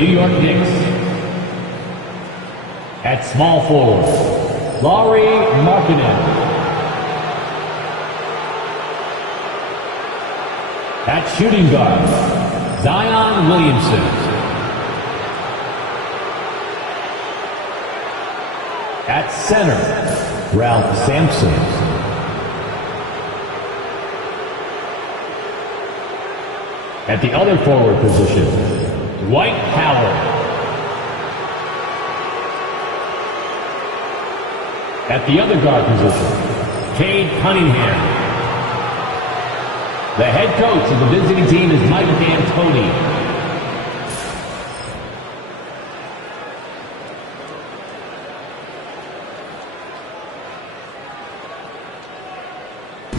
New York Knicks. At small forward, Lauri Markkanen. At shooting guard, Zion Williamson. At center, Ralph Sampson. At the other forward position, Dwight Howard. At the other guard position, Cade Cunningham. The head coach of the visiting team is Mike D'Antoni.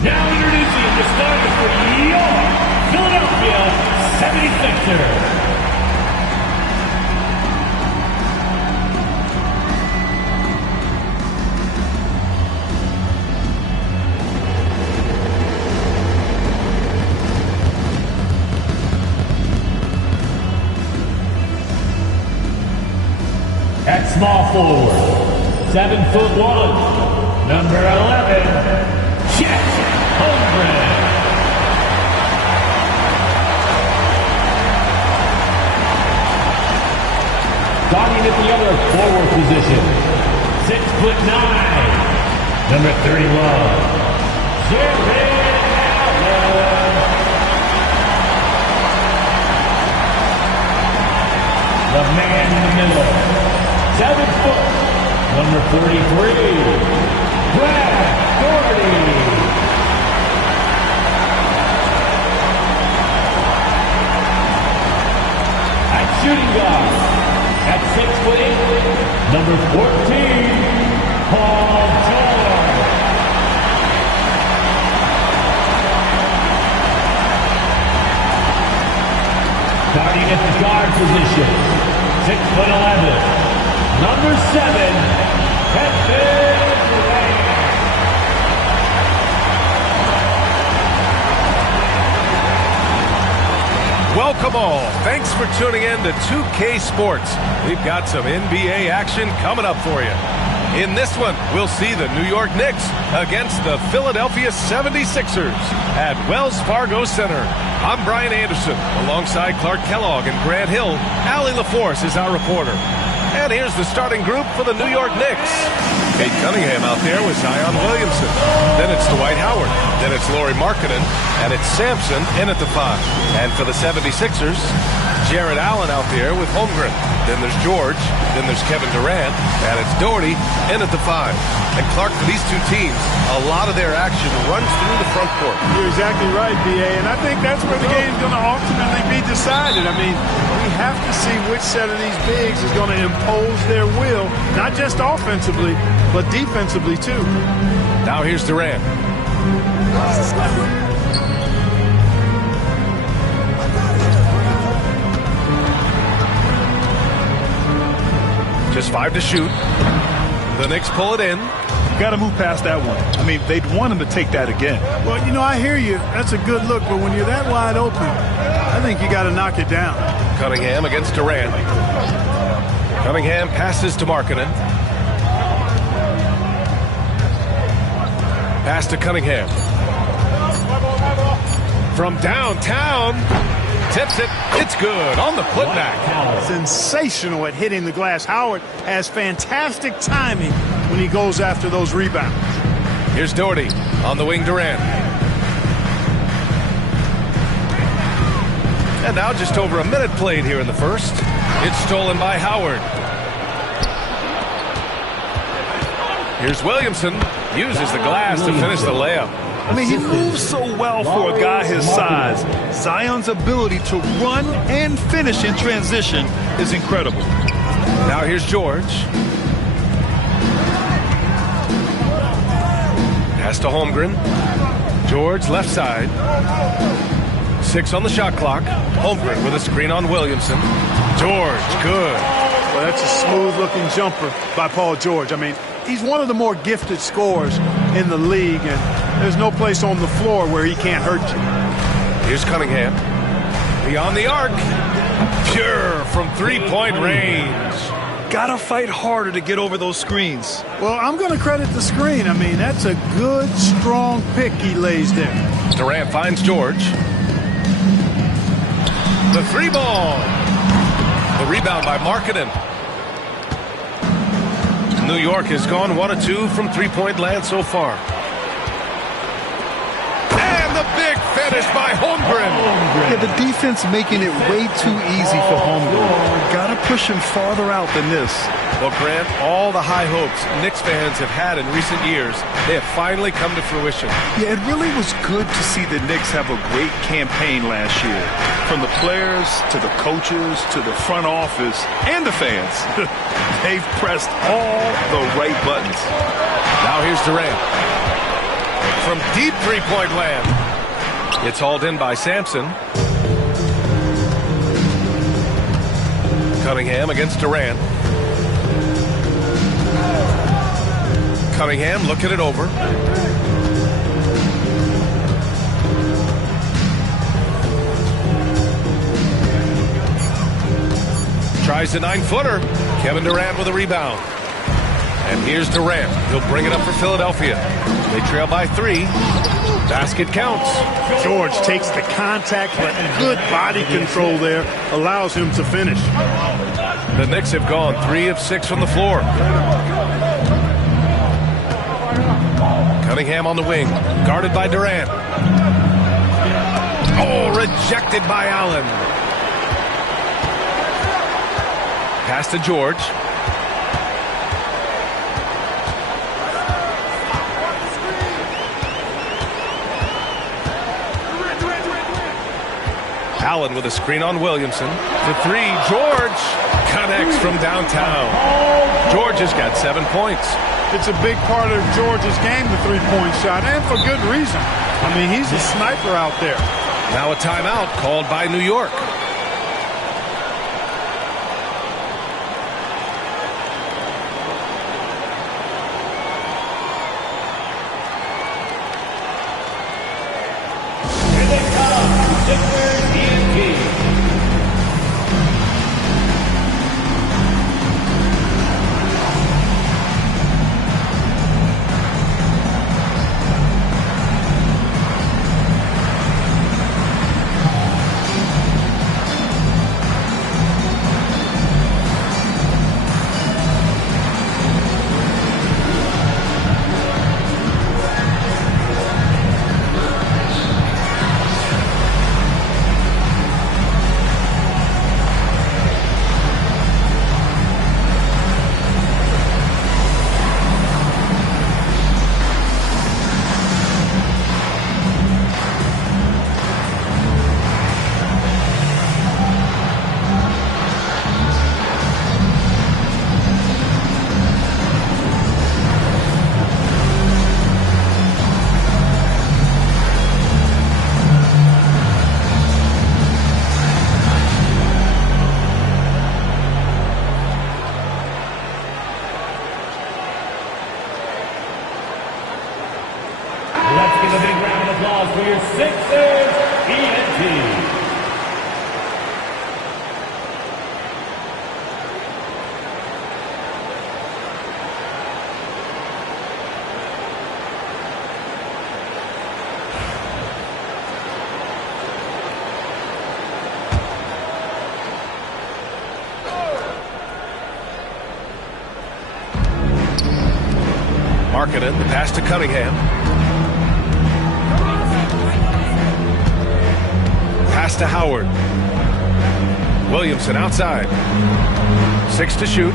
Now introducing the starters for your Philadelphia 76ers. At small forward, 7'1", number 11, Chet Holmgren. Starting at the other forward position, 6'9", number 31, Jared Allen. The man in the middle, 7 foot, number 33, Brad Daugherty. At shooting guard, at 6'8", number 14, Paul George. Starting at the guard position, 6'11", number 7, Kevin Durant. Welcome all. Thanks for tuning in to 2K Sports. We've got some NBA action coming up for you. In this one, we'll see the New York Knicks against the Philadelphia 76ers at Wells Fargo Center. I'm Brian Anderson, alongside Clark Kellogg and Grant Hill. Allie LaForce is our reporter. And here's the starting group for the New York Knicks. Cade Cunningham out there with Zion Williamson. Then it's Dwight Howard. Then it's Lauri Markkanen. And it's Sampson in at the 5. And for the 76ers, Jared Allen out there with Holmgren. Then there's George. Then there's Kevin Durant. And it's Daugherty in at the 5. And Clark, for these two teams, a lot of their action runs through the front court. You're exactly right, B.A., and I think that's where the game's going to ultimately be decided. I mean, we have to see which set of these bigs is going to impose their will, not just offensively, but defensively, too. Now here's Durant. Just 5 to shoot. The Knicks pull it in. Got to move past that one. I mean, they'd want him to take that again. Well, you know, I hear you. That's a good look, but when you're that wide open, I think you got to knock it down. Cunningham against Durant. Cunningham passes to Markkanen. Pass to Cunningham. From downtown. Tips it. It's good on the putback. Sensational at hitting the glass. Howard has fantastic timing when he goes after those rebounds. Here's Daugherty on the wing. Durant. And now just over a minute played here in the first. It's stolen by Howard. Here's Williamson. Uses the glass to finish the layup. I mean, he moves so well for a guy his size. Zion's ability to run and finish in transition is incredible. Now here's George. Pass to Holmgren. George left side. 6 on the shot clock. Holmgren with a screen on Williamson. George, good. Well, that's a smooth-looking jumper by Paul George. I mean, he's one of the more gifted scorers in the league, and there's no place on the floor where he can't hurt you. Here's Cunningham. Beyond the arc. pure from three-point range. Gotta fight harder to get over those screens. Well, I'm going to credit the screen. I mean, that's a good, strong pick he lays there. Durant finds George. The three ball. The rebound by Markkanen. New York has gone 1 of 2 from three-point land so far. And the big finish by Holmgren. Yeah, the defense making it way too easy for Holmgren. Gotta push him farther out than this. Well, Grant, all the high hopes Knicks fans have had in recent years, they have finally come to fruition. Yeah, it really was good to see the Knicks have a great campaign last year. From the players to the coaches to the front office and the fans. They've pressed all the right buttons. Now here's Durant. From deep three-point land. It's hauled in by Sampson. Cunningham against Durant. Cunningham looking it over. Tries the 9-footer. Kevin Durant with a rebound. And here's Durant. He'll bring it up for Philadelphia. They trail by 3. Basket counts. George takes the contact, but good body control there allows him to finish. The Knicks have gone 3 of 6 from the floor. Cunningham on the wing, guarded by Durant. Oh, rejected by Allen. Pass to George. Allen with a screen on Williamson. The 3, George connects from downtown. George has got 7 points. It's a big part of George's game, the three-point shot, and for good reason. I mean, he's a sniper out there. Now a timeout called by New York. Markkanen, the pass to Cunningham. Pass to Howard. Williamson outside. 6 to shoot.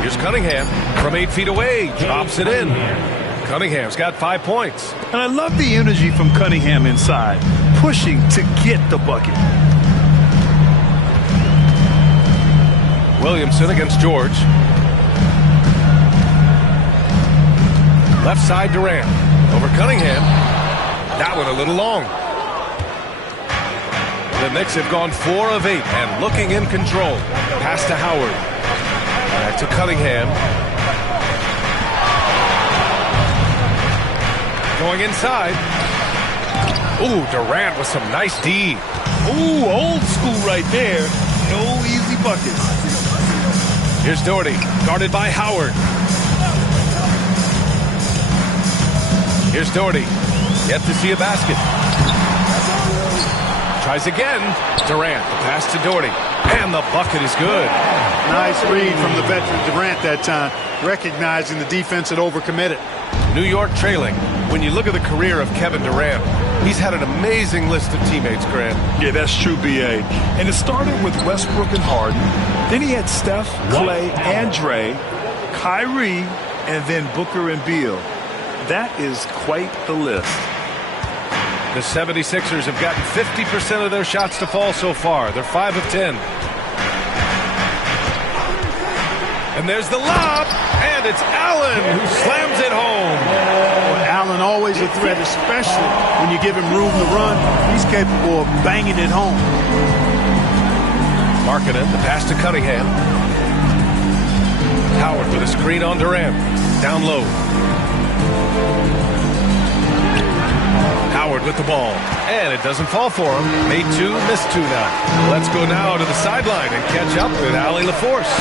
Here's Cunningham from 8 feet away. Drops it in. Cunningham's got 5 points. And I love the energy from Cunningham inside, pushing to get the bucket. Williamson against George. Left side Durant. Over Cunningham. That one a little long. The Knicks have gone 4 of 8 and looking in control. Pass to Howard. Back to Cunningham. Going inside. Ooh, Durant with some nice D. Ooh, old school right there. No easy buckets. Here's Doherty, guarded by Howard. Here's Doherty, yet to see a basket. Tries again. Durant, the pass to Doherty. And the bucket is good. Nice read from the veteran Durant that time, recognizing the defense had overcommitted. New York trailing. When you look at the career of Kevin Durant, he's had an amazing list of teammates, Grant. Yeah, that's true, B.A. And it started with Westbrook and Harden. Then he had Steph, Clay, and Dre, Kyrie, and then Booker and Beal. That is quite the list. The 76ers have gotten 50% of their shots to fall so far. They're 5 of 10. And there's the lob, and it's Allen who slams it home. Well, Allen always a threat, especially when you give him room to run. He's capable of banging it home. Markkanen, the pass to Cunningham. Howard with a screen on Durant. Down low. Howard with the ball. And it doesn't fall for him. Made two, missed two now. Let's go now to the sideline and catch up with Allie LaForce.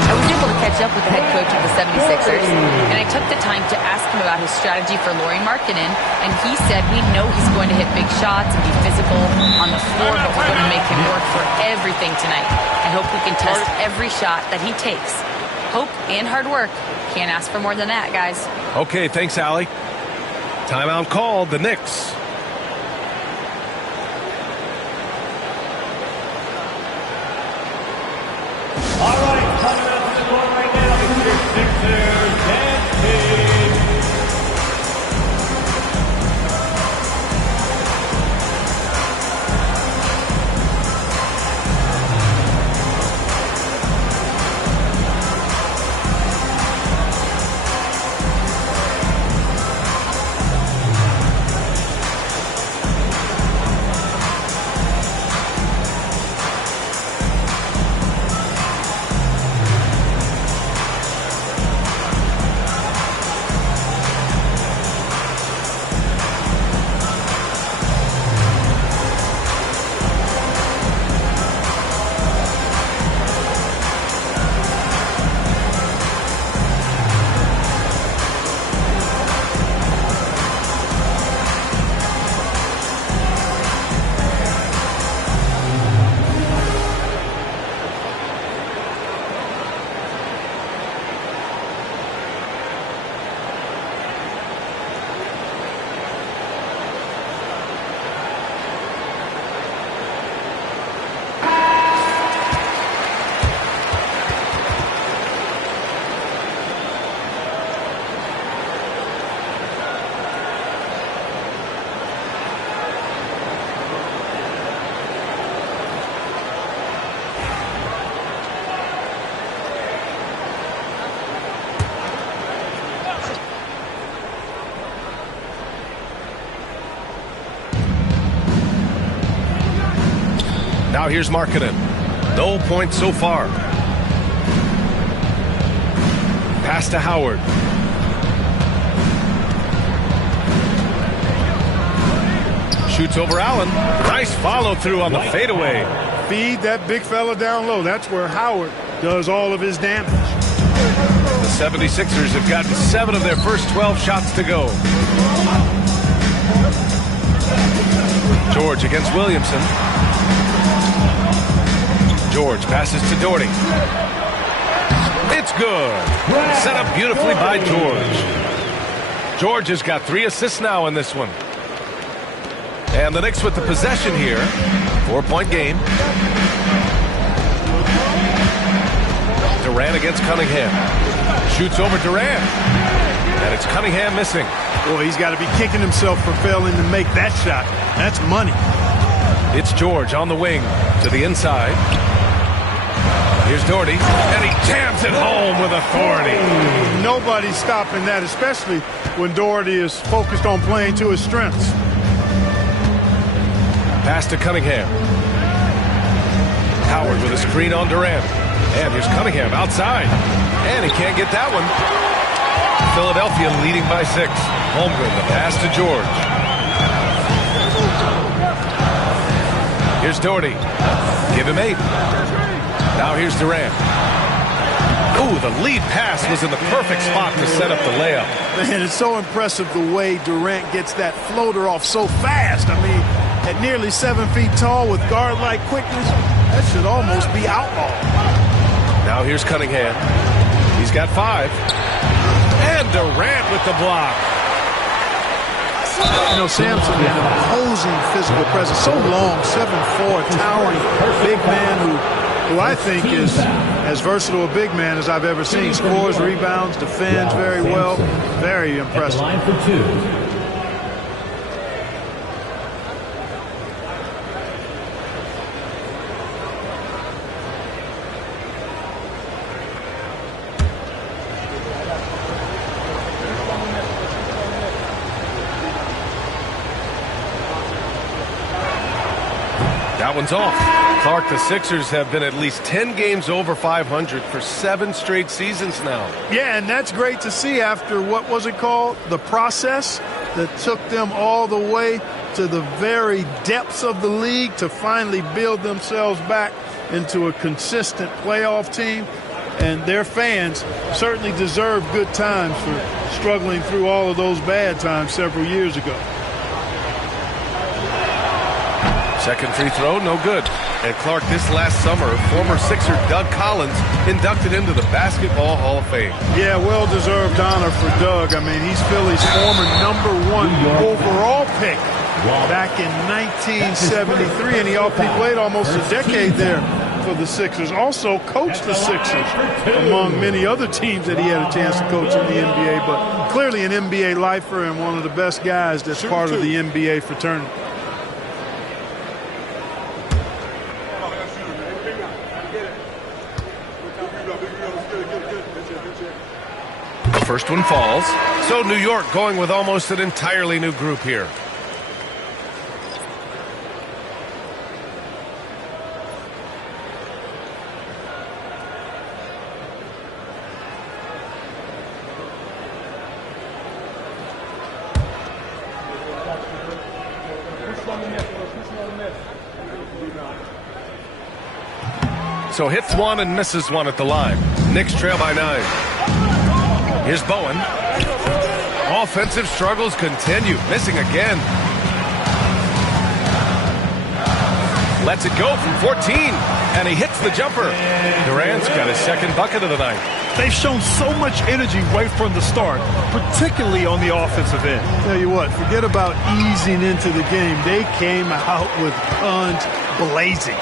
I was able to catch up with the head coach of the 76ers, and I took the time to ask him about his strategy for Lauri Markkanen, and he said we know he's going to hit big shots and be physical on the floor, but we're going to make him work for everything tonight. I hope we can test every shot that he takes. Hope and hard work. Can't ask for more than that, guys. Okay, thanks, Allie. Timeout called, the Knicks. All right, coming out to the court right now, it's your Sixers and Cade. Now here's Markkanen. No points so far. Pass to Howard. Shoots over Allen. Nice follow through on the fadeaway. Feed that big fella down low. That's where Howard does all of his damage. The 76ers have gotten 7 of their first 12 shots to go. George against Williamson. George passes to Doherty. It's good. Set up beautifully by George. George has got 3 assists now in this one. And the Knicks with the possession here. 4-point game. Durant against Cunningham. Shoots over Durant. And it's Cunningham missing. Boy, he's got to be kicking himself for failing to make that shot. That's money. It's George on the wing to the inside. Here's Doherty, and he jams it home with authority. Nobody's stopping that, especially when Doherty is focused on playing to his strengths. Pass to Cunningham. Howard with a screen on Durant. And here's Cunningham outside. And he can't get that one. Philadelphia leading by 6. Holmgren, the pass to George. Here's Doherty. Give him 8. Now here's Durant. Ooh, the lead pass was in the perfect spot to set up the layup. Man, it's so impressive the way Durant gets that floater off so fast. I mean, at nearly 7 feet tall with guard-like quickness, that should almost be outlawed. Now here's Cunningham. He's got 5. And Durant with the block. You know, Sampson, an imposing physical presence, so long, 7'4", towering big man who I think is as versatile a big man as I've ever seen. Scores, rebounds, defends very well. Very impressive. Line for 2. That one's off. Clark, the Sixers have been at least 10 games over 500 for 7 straight seasons now. Yeah, and that's great to see after, what was it called? The process that took them all the way to the very depths of the league to finally build themselves back into a consistent playoff team. And their fans certainly deserve good times for struggling through all of those bad times several years ago. Second free throw, no good. And Clark, this last summer, former Sixer Doug Collins inducted into the Basketball Hall of Fame. Yeah, well-deserved honor for Doug. I mean, he's Philly's former #1 overall pick back in 1973, and he played almost a decade there for the Sixers. Also coached the Sixers, among many other teams that he had a chance to coach in the NBA, but clearly an NBA lifer and one of the best guys that's part of the NBA fraternity. The first one falls. So New York going with almost an entirely new group here. So hits one and misses one at the line. Knicks trail by 9. Here's Bowen. Offensive struggles continue. Missing again. Lets it go from 14. And he hits the jumper. Durant's got his second bucket of the night. They've shown so much energy right from the start, particularly on the offensive end. Tell you what, forget about easing into the game. They came out with guns blazing.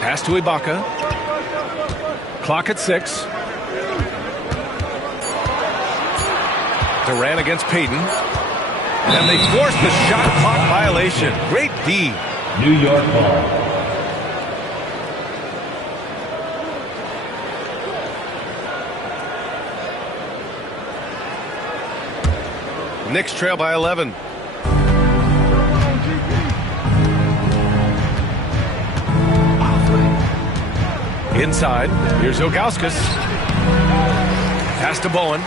Pass to Ibaka. Clock at 6. Durant against Payton. And they force the shot clock violation. Great D. New York ball. Knicks trail by 11. Inside, here's Ilgauskas. Pass to Bowen.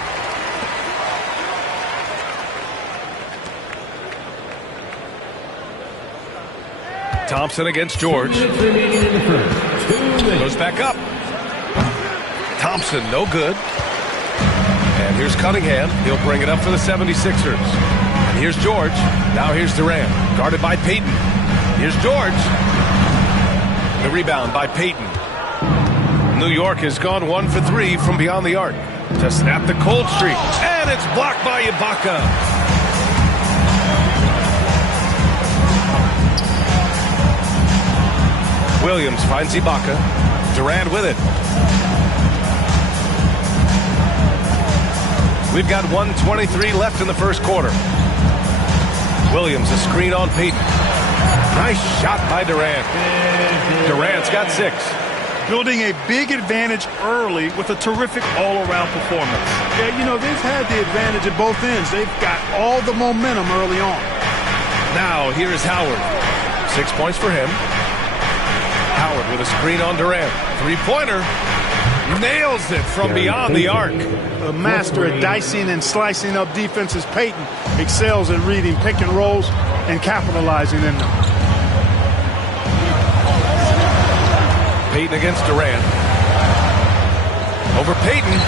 Thompson against George. Goes back up. Thompson, no good. And here's Cunningham. He'll bring it up for the 76ers. And here's George. Now here's Durant. Guarded by Payton. Here's George. The rebound by Payton. New York has gone 1 for 3 from beyond the arc to snap the cold streak. And it's blocked by Ibaka. Williams finds Ibaka. Durant with it. We've got 1:23 left in the first quarter. Williams, a screen on Payton. Nice shot by Durant. Durant's got 6. Building a big advantage early with a terrific all-around performance. Yeah, you know, they've had the advantage at both ends. They've got all the momentum early on. Now, here is Howard. 6 points for him. Howard with a screen on Durant. Three-pointer. Nails it from beyond the arc. A master at dicing and slicing up defenses, Payton excels at reading pick and rolls and capitalizing in them. Payton against Durant. Over Payton.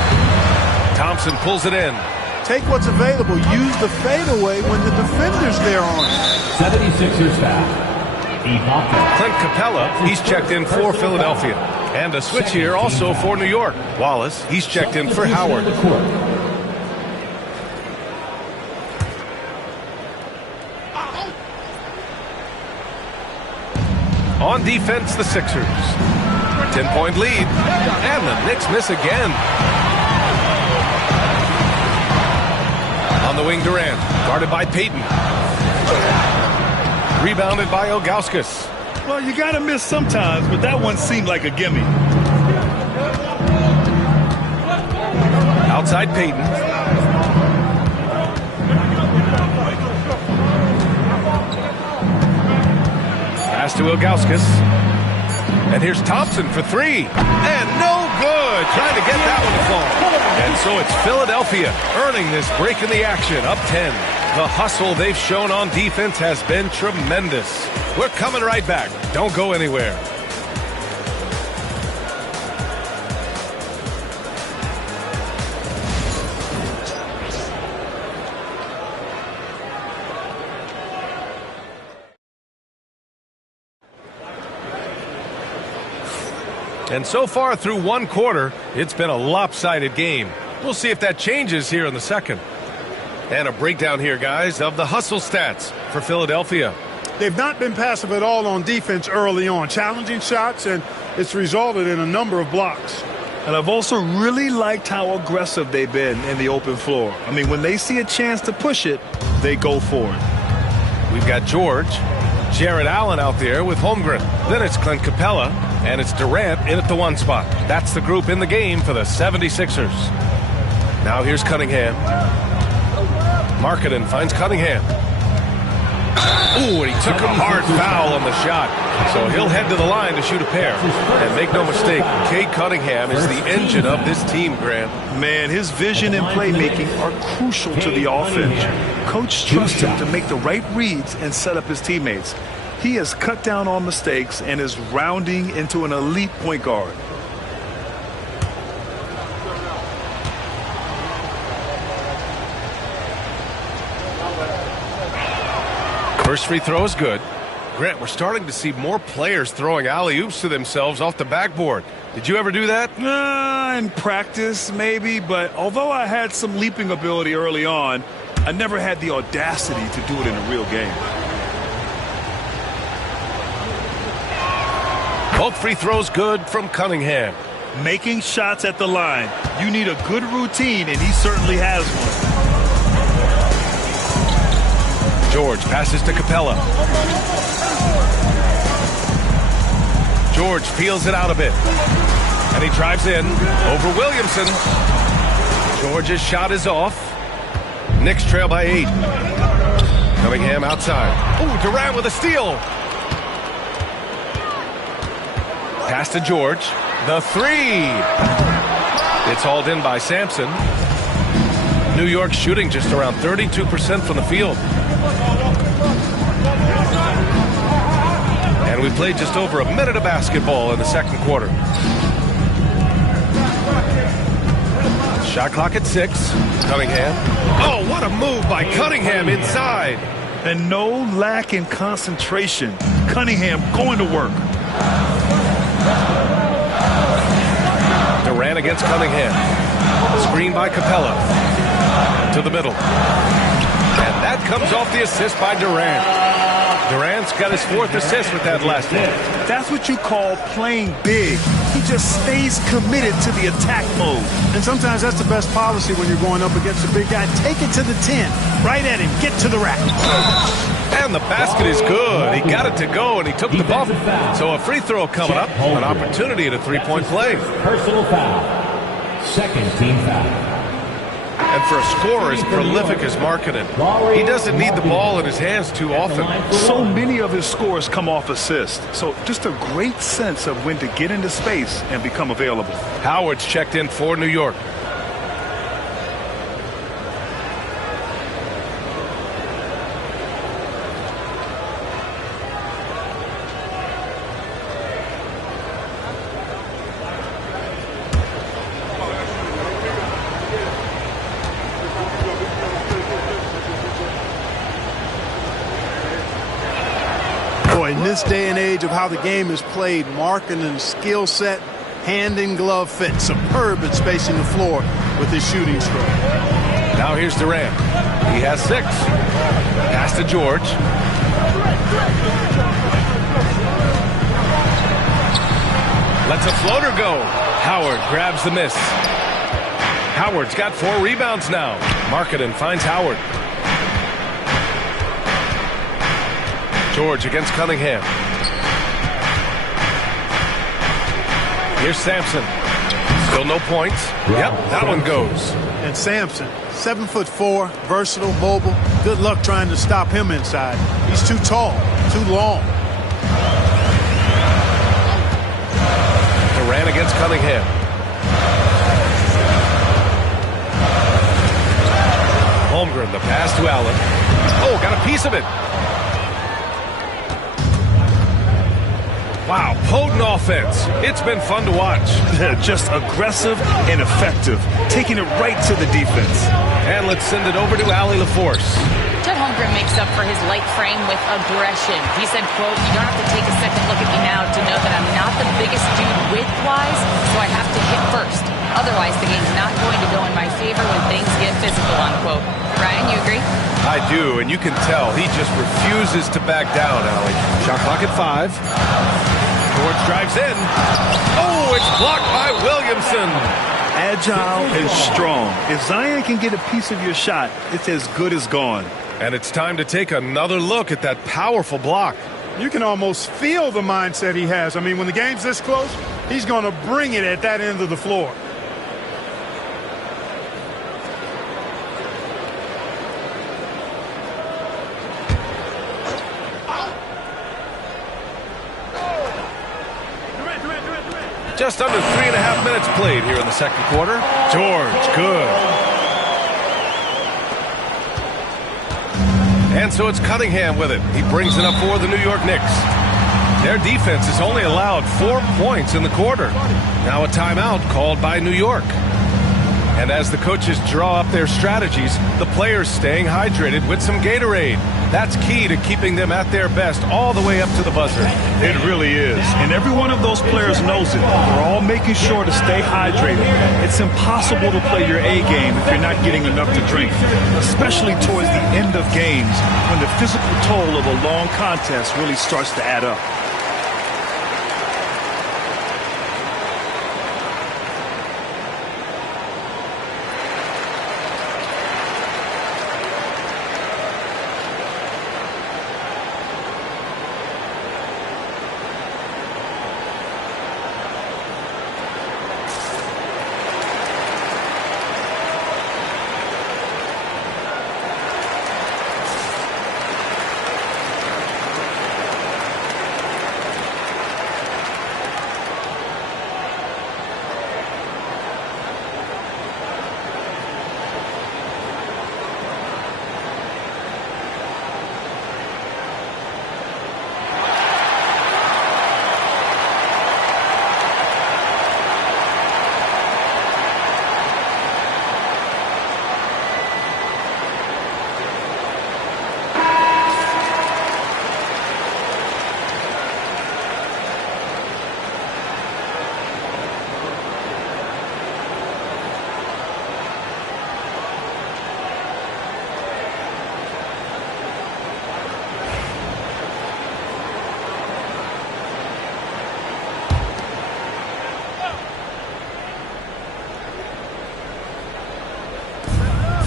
Thompson pulls it in. Take what's available. Use the fadeaway when the defender's there on it. 76ers foul. Clint Capella, he's checked in for Philadelphia. And a switch here also for New York. Wallace, he's checked in for Howard. On defense, the Sixers. 10-point lead. And the Knicks miss again. On the wing, Durant. Guarded by Payton. Rebounded by Ilgauskas. Well, you got to miss sometimes, but that one seemed like a gimme. Outside Payton. Pass to Ilgauskas. And here's Thompson for three. And no good. Trying to get that one to fall. And so it's Philadelphia earning this break in the action, up 10. The hustle they've shown on defense has been tremendous. We're coming right back. Don't go anywhere. And so far through one quarter, it's been a lopsided game. We'll see if that changes here in the second. And a breakdown here, guys, of the hustle stats for Philadelphia. They've not been passive at all on defense early on. Challenging shots, and it's resulted in a number of blocks. And I've also really liked how aggressive they've been in the open floor. I mean, when they see a chance to push it, they go for it. We've got George, Jared Allen out there with Holmgren. Then it's Clint Capella, and it's Durant in at the one spot. That's the group in the game for the 76ers. Now here's Cunningham. Markkanen finds Cunningham. Ooh, and he took a hard foul on the shot. So he'll head to the line to shoot a pair. And make no mistake, Cade Cunningham is the engine of this team, Grant. Man, his vision and playmaking are crucial to the offense. Coach trusts him to make the right reads and set up his teammates. He has cut down on mistakes and is rounding into an elite point guard. First free throw is good. Grant, we're starting to see more players throwing alley-oops to themselves off the backboard. Did you ever do that? In practice, maybe, but although I had some leaping ability early on, I never had the audacity to do it in a real game. Both free throws good from Cunningham. Making shots at the line. You need a good routine, and he certainly has one. George passes to Capella. George peels it out a bit. And he drives in over Williamson. George's shot is off. Knicks trail by 8. Cunningham outside. Ooh, Durant with a steal. Pass to George. The three. It's hauled in by Sampson. New York shooting just around 32% from the field. And we played just over a minute of basketball in the second quarter. Shot clock at 6. Cunningham. Oh, what a move by Cunningham inside. And no lack in concentration. Cunningham going to work. Durant against Cunningham. Screen by Capella. To the middle. And that comes off the assist by Durant. Durant's got his 4th assist with that last one. That's what you call playing big. He just stays committed to the attack mode. And sometimes that's the best policy when you're going up against a big guy. Take it to the 10. Right at him. Get to the rack. And the basket is good. He got it to go, and he took the bump. So a free throw coming up. An opportunity at a three-point play. Personal foul. Second team foul. And for a scorer as prolific as Markkanen, he doesn't need the ball in his hands too often. So many of his scores come off assists. So just a great sense of when to get into space and become available. Howard's checked in for New York. In this day and age of how the game is played, Markkanen's skill set, hand and glove fit, superb at spacing the floor with his shooting stroke. Now here's Durant. He has 6. Pass to George. Lets a floater go. Howard grabs the miss. Howard's got 4 rebounds now. Markkanen finds Howard. George against Cunningham. Here's Sampson. Still no points. Yep, that one goes. And Sampson, 7'4", versatile, mobile. Good luck trying to stop him inside. He's too tall, too long. Durant against Cunningham. Holmgren, the pass to Allen. Oh, got a piece of it. Wow, potent offense. It's been fun to watch. Just aggressive and effective, taking it right to the defense. And let's send it over to Allie LaForce. Chet Holmgren makes up for his light frame with aggression. He said, quote, "You don't have to take a second look at me now to know that I'm not the biggest dude width-wise, so I have to hit first. Otherwise, the game's not going to go in my favor when things get physical," unquote. Ryan, you agree? I do, and you can tell he just refuses to back down, Allie. Shot clock at 5. George drives in. Oh, it's blocked by Williamson. Agile and strong. If Zion can get a piece of your shot, it's as good as gone. And it's time to take another look at that powerful block. You can almost feel the mindset he has. I mean, when the game's this close, he's going to bring it at that end of the floor. Just under 3.5 minutes played here in the second quarter. George, good. And so it's Cunningham with it. He brings it up for the New York Knicks. Their defense has only allowed 4 points in the quarter. Now a timeout called by New York. And as the coaches draw up their strategies, the players staying hydrated with some Gatorade. That's key to keeping them at their best all the way up to the buzzer. It really is. And every one of those players knows it. They're all making sure to stay hydrated. It's impossible to play your A game if you're not getting enough to drink, especially towards the end of games when the physical toll of a long contest really starts to add up.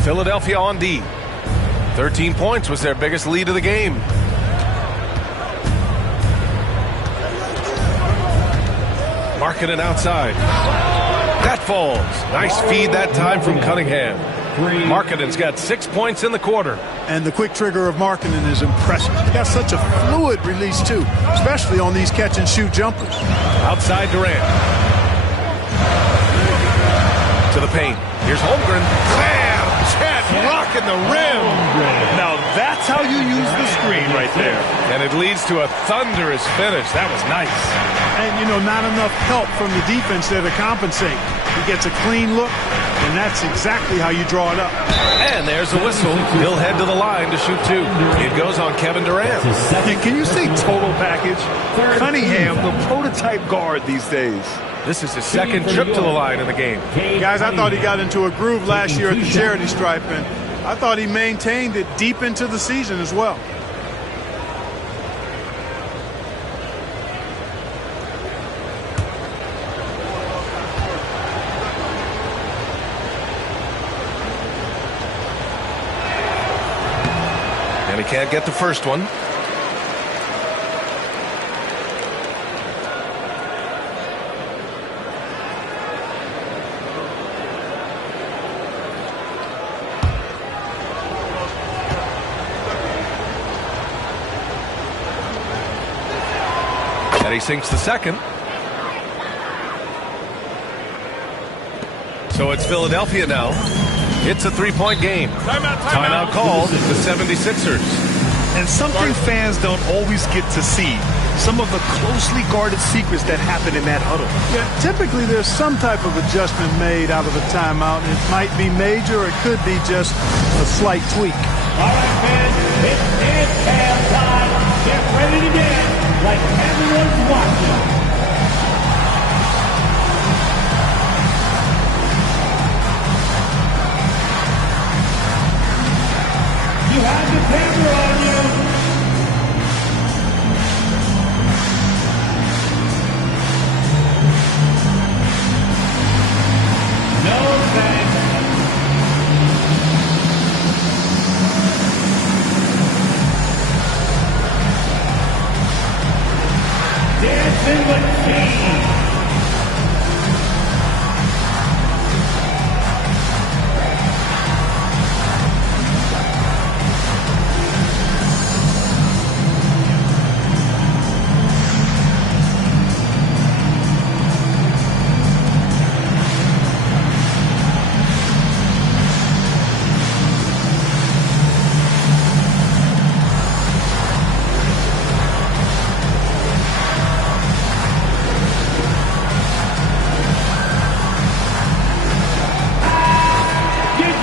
Philadelphia on D. 13 points was their biggest lead of the game. Markkanen outside. That falls. Nice feed that time from Cunningham. Markkanen's got 6 points in the quarter. And the quick trigger of Markkanen is impressive. He got such a fluid release, too, especially on these catch-and-shoot jumpers. Outside Durant. To the paint. Here's Holmgren. Bam! Chad rocking the rim. Now that's how you use the screen right there. And it leads to a thunderous finish. That was nice. And, you know, not enough help from the defense there to compensate. He gets a clean look, and that's exactly how you draw it up. And there's a whistle. He'll head to the line to shoot 2. It goes on Kevin Durant. And can you say total package? Cunningham, the prototype guard these days. This is his second trip to the line in the game. Guys, I thought he got into a groove last year at the charity stripe, and I thought he maintained it deep into the season as well. And he can't get the first one. And he sinks the second. So it's Philadelphia now. It's a 3-point game. Timeout called the 76ers. And something fans don't always get to see. Some of the closely guarded secrets that happen in that huddle. Yeah, typically there's some type of adjustment made out of a timeout. It might be major or it could be just a slight tweak. All right, fans, it is halftime. Get ready to dance like everyone's watching. You have the camera on you. No thanks. Dancing with Cade.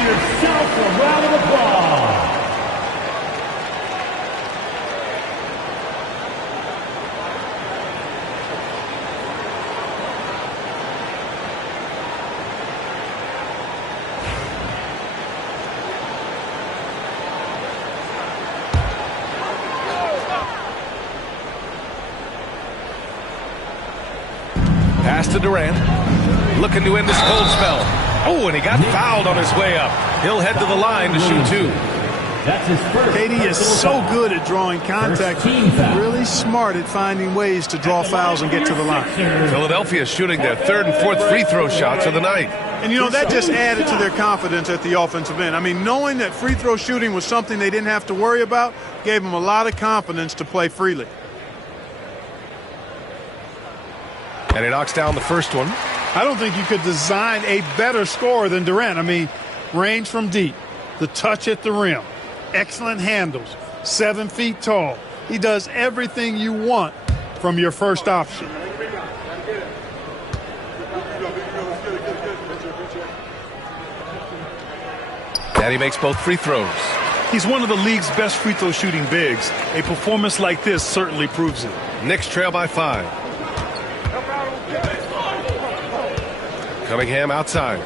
Yourself a round of applause. Pass to Durant. Looking to end this cold spell. Oh, and he got fouled on his way up. He'll head to the line to shoot 2. That's his first. Cade is so good at drawing contact, really smart at finding ways to draw fouls and get to the line. Philadelphia shooting their 3rd and 4th free throw shots of the night. And, you know, that just added to their confidence at the offensive end. I mean, knowing that free throw shooting was something they didn't have to worry about gave them a lot of confidence to play freely. And he knocks down the first one. I don't think you could design a better scorer than Durant. I mean, range from deep, the touch at the rim, excellent handles, 7 feet tall. He does everything you want from your first option. And he makes both free throws. He's one of the league's best free throw shooting bigs. A performance like this certainly proves it. Knicks trail by 5. Cunningham outside.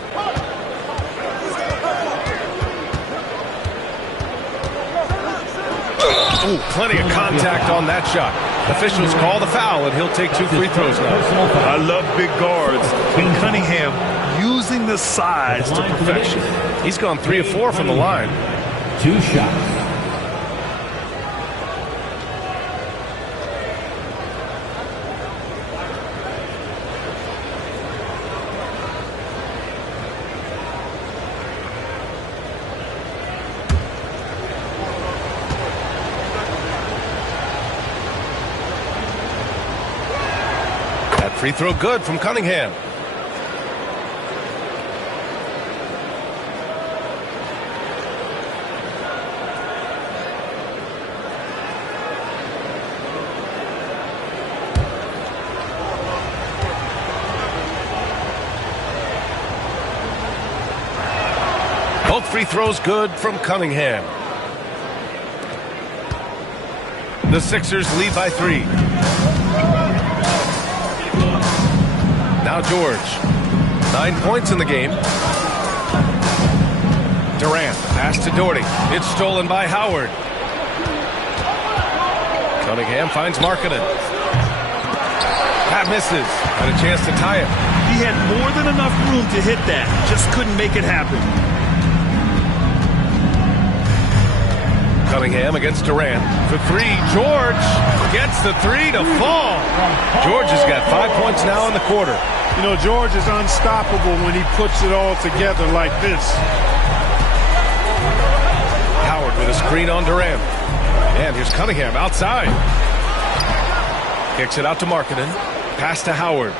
Oh, plenty of contact on that shot. Officials call the foul, and he'll take 2 free throws now. I love big guards. And Cunningham using the size to perfection. He's gone 3 of 4 from the line. 2 shots. Free throw good from Cunningham. Both free throws good from Cunningham. The Sixers lead by 3. Now George. 9 points in the game. Durant, pass to Doherty. It's stolen by Howard. Cunningham finds Markkanen. That misses. Had a chance to tie it. He had more than enough room to hit that. Just couldn't make it happen. Cunningham against Durant for 3. George gets the 3 to fall. George has got 5 points now in the quarter. You know, George is unstoppable when he puts it all together like this. Howard with a screen on Durant. And here's Cunningham outside. Kicks it out to Markkanen. Pass to Howard.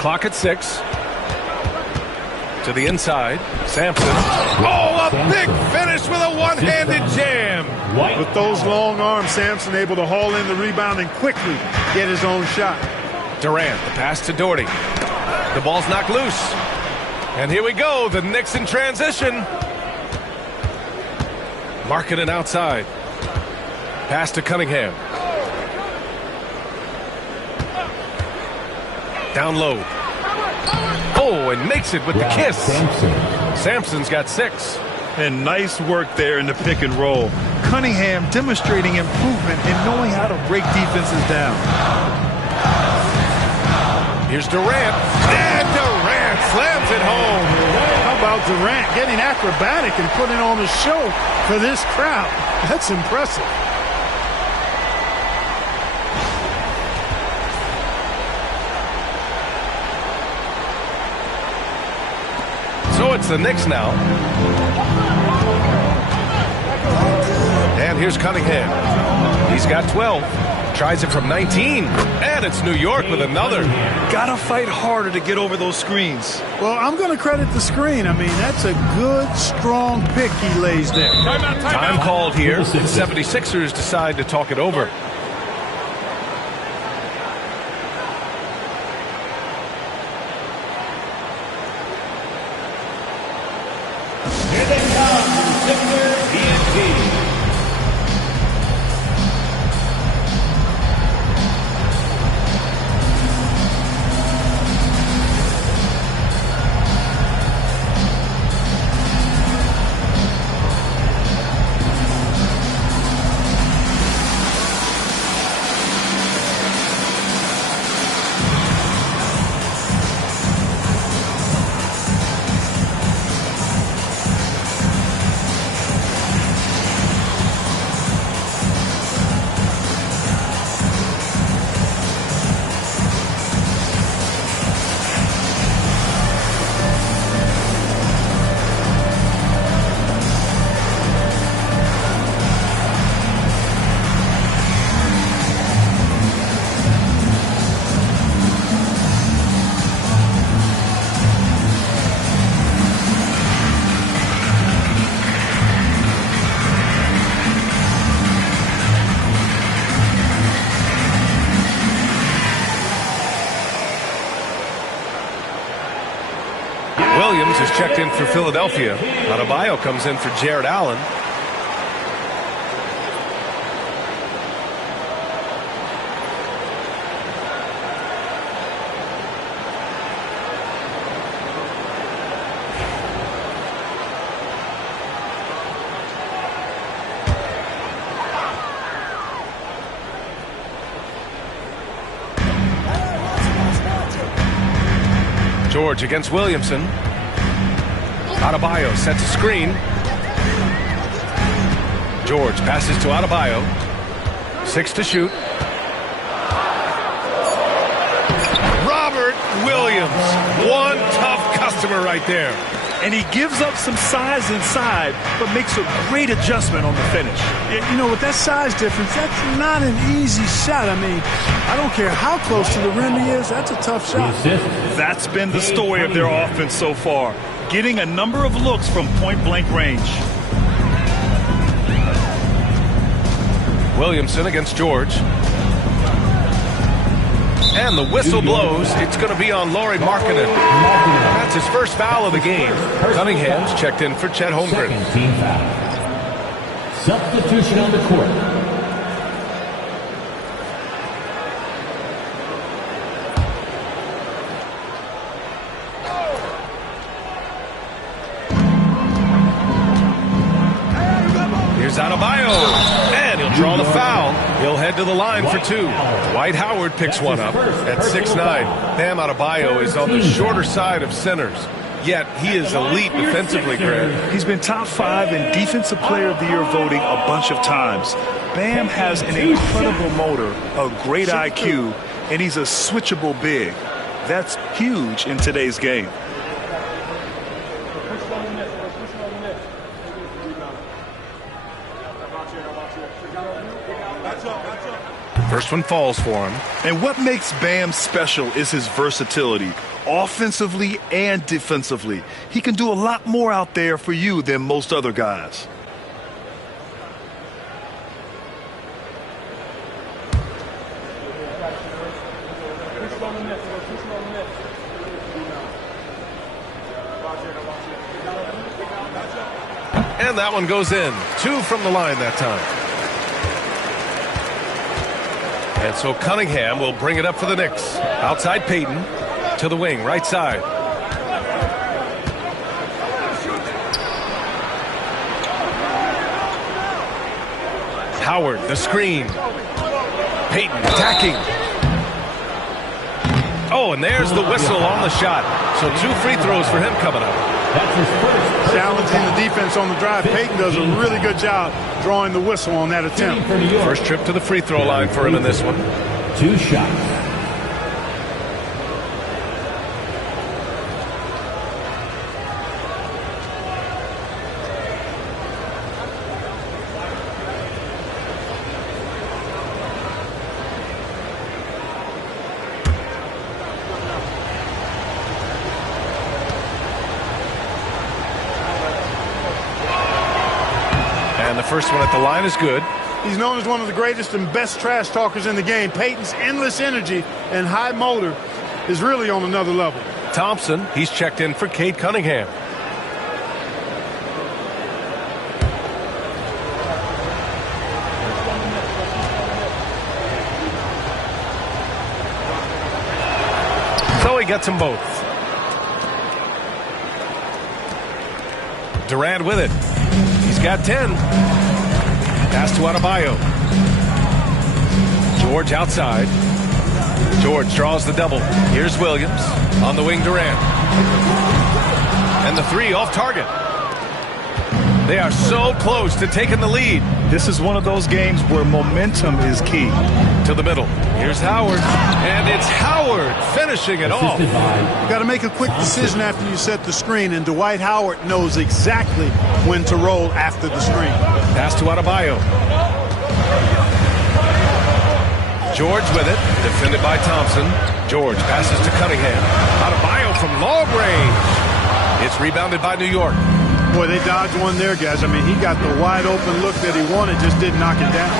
Clock at 6. To the inside. Sampson. Oh, a big finish with a one-handed jam. With those long arms, Sampson able to haul in the rebound and quickly get his own shot. Durant, the pass to Doherty. The ball's knocked loose. And here we go, the Knicks in transition. Markkanen outside. Pass to Cunningham. Down low. Oh, and makes it with the kiss. Sampson's got 6. And nice work there in the pick and roll. Cunningham demonstrating improvement in knowing how to break defenses down. Here's Durant. And Durant slams it home. How about Durant getting acrobatic and putting on a show for this crowd? That's impressive. So it's the Knicks now. And here's Cunningham. He's got 12. Tries it from 19. And it's New York with another. Gotta fight harder to get over those screens. Well, I'm going to credit the screen. I mean, that's a good, strong pick he lays there. Time called here. The 76ers decide to talk it over. Here they come, Sixers ENT. Williams is checked in for Philadelphia. Adebayo comes in for Jared Allen. George against Williamson. Adebayo sets a screen. George passes to Adebayo. 6 to shoot. Robert Williams. One tough customer right there. And he gives up some size inside, but makes a great adjustment on the finish. You know, with that size difference, that's not an easy shot. I mean, I don't care how close to the rim he is, that's a tough shot. That's been the story of their offense so far, getting a number of looks from point-blank range. Williamson against George. And the whistle blows. It's going to be on Lauri Markkanen. That's his first foul of the game. Cunningham's checked in for Chet Holmgren. Second team foul. Substitution on the court. Here's Adebayo, and he'll draw the foul. He'll head to the line for two. Dwight Howard picks one up at 6'9". Bam Adebayo is on the shorter side of centers, yet he is elite defensively, Greg. He's been top 5 in Defensive Player of the Year voting a bunch of times. Bam has an incredible motor, a great IQ, and he's a switchable big. That's huge in today's game. First one falls for him. And what makes Bam special is his versatility, offensively and defensively. He can do a lot more out there for you than most other guys. And that one goes in. 2 from the line that time. And so Cunningham will bring it up for the Knicks. Outside Payton to the wing, right side. Howard, the screen. Payton attacking. Oh, and there's the whistle on the shot. So 2 free throws for him coming up. That's his first. Challenging the defense on the drive. Payton does a really good job drawing the whistle on that attempt. First trip to the free throw line for him in this one. 2 shots. First one at the line is good. He's known as one of the greatest and best trash talkers in the game. Payton's endless energy and high motor is really on another level. Thompson, he's checked in for Cade Cunningham. So he gets them both. Durant with it. He's got 10. Pass to Adebayo. George outside. George draws the double. Here's Williams on the wing. Durant. And the 3 off target. They are so close to taking the lead. This is one of those games where momentum is key. To the middle. Here's Howard. And it's Howard finishing it off. You got to make a quick decision after you set the screen, and Dwight Howard knows exactly when to roll after the screen. Pass to Adebayo. George with it. Defended by Thompson. George passes to Cunningham. Adebayo from long range. It's rebounded by New York. Boy, they dodged one there, guys. I mean, he got the wide open look that he wanted, just didn't knock it down.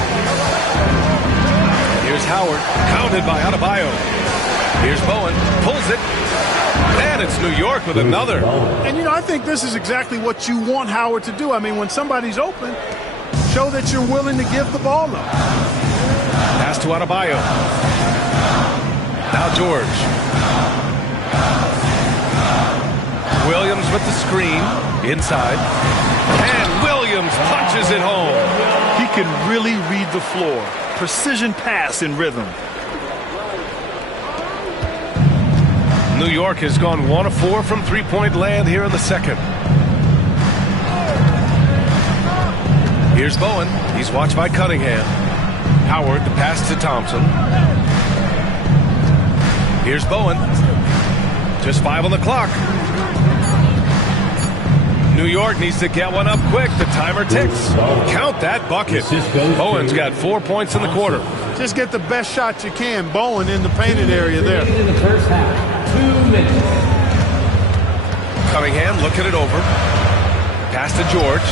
Here's Howard, pounded by Adebayo. Here's Bowen, pulls it. And it's New York with another. And, you know, I think this is exactly what you want Howard to do. I mean, when somebody's open, show that you're willing to give the ball up. Pass to Adebayo. Now George. Williams with the screen. Inside. And Williams punches it home. He can really read the floor. Precision pass in rhythm. New York has gone 1 of 4 from three-point land here in the second. Here's Bowen. He's watched by Cunningham. Howard, the pass to Thompson. Here's Bowen. Just 5 on the clock. New York needs to get one up quick. The timer ticks. Count that bucket. Bowen's got 4 points in the quarter. Just get the best shot you can. Bowen in the painted area there. In the first half, 2 minutes. Cunningham looking it over. Pass to George.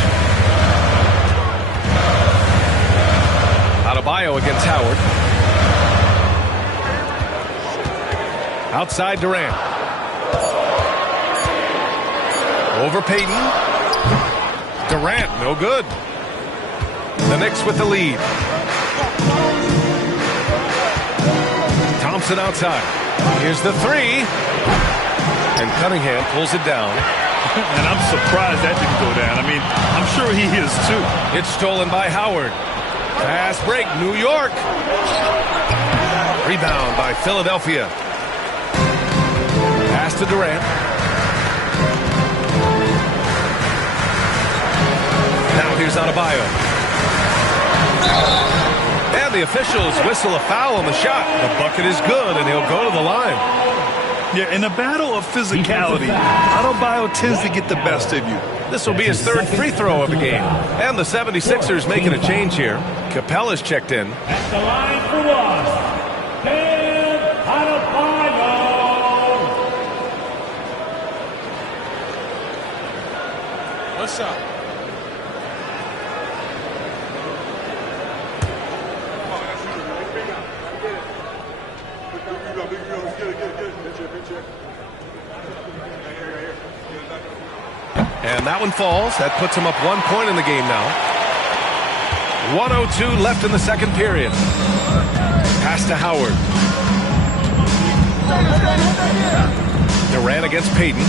Adebayo against Howard. Outside Durant. Over Payton. Durant, no good. The Knicks with the lead. Thompson outside. Here's the three. And Cunningham pulls it down. And I'm surprised that didn't go down. I mean, I'm sure he is too. It's stolen by Howard. Fast break, New York. Rebound by Philadelphia. Pass to Durant. Now here's Adebayo. And the officials whistle a foul on the shot. The bucket is good, and he'll go to the line. Yeah, in a battle of physicality, Adebayo tends to get the best of you. This will be his third free throw of the game. And the 76ers making a change here. Capella's checked in. At the line for one, Adebayo. What's up? And that one falls. That puts him up 1 point in the game now. 1:02 left in the second period. Pass to Howard. Durant against Payton.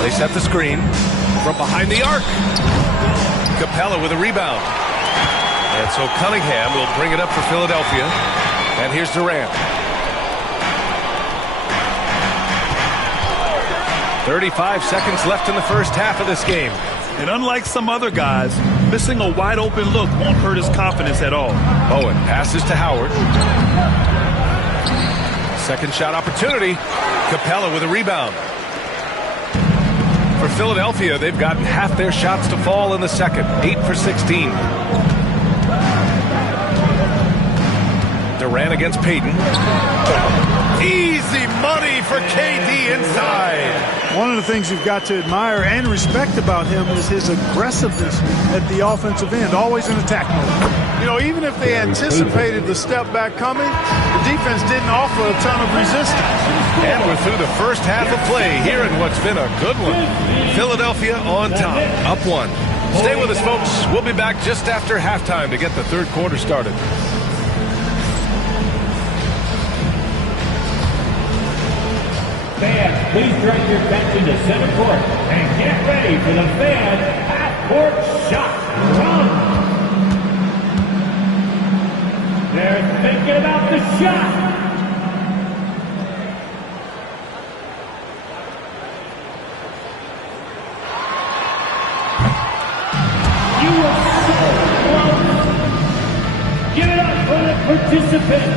They set the screen from behind the arc. Capella with a rebound. And so Cunningham will bring it up for Philadelphia. And here's Durant. 35 seconds left in the first half of this game. And unlike some other guys, missing a wide open look won't hurt his confidence at all. Bowen passes to Howard. Second shot opportunity. Capella with a rebound. For Philadelphia, they've gotten half their shots to fall in the second. 8 for 16. Durant against Payton. Easy money for KD inside. One of the things you've got to admire and respect about him is his aggressiveness at the offensive end, always in attack mode. You know, even if they anticipated the step back coming, the defense didn't offer a ton of resistance. And we're through the first half of play here in what's been a good one. Philadelphia on top, up one. Stay with us, folks. We'll be back just after halftime to get the third quarter started. Fans, please direct your attention to center court and get ready for the fan half-court shot run. They're thinking about the shot. You were so close. Give it up for the participant.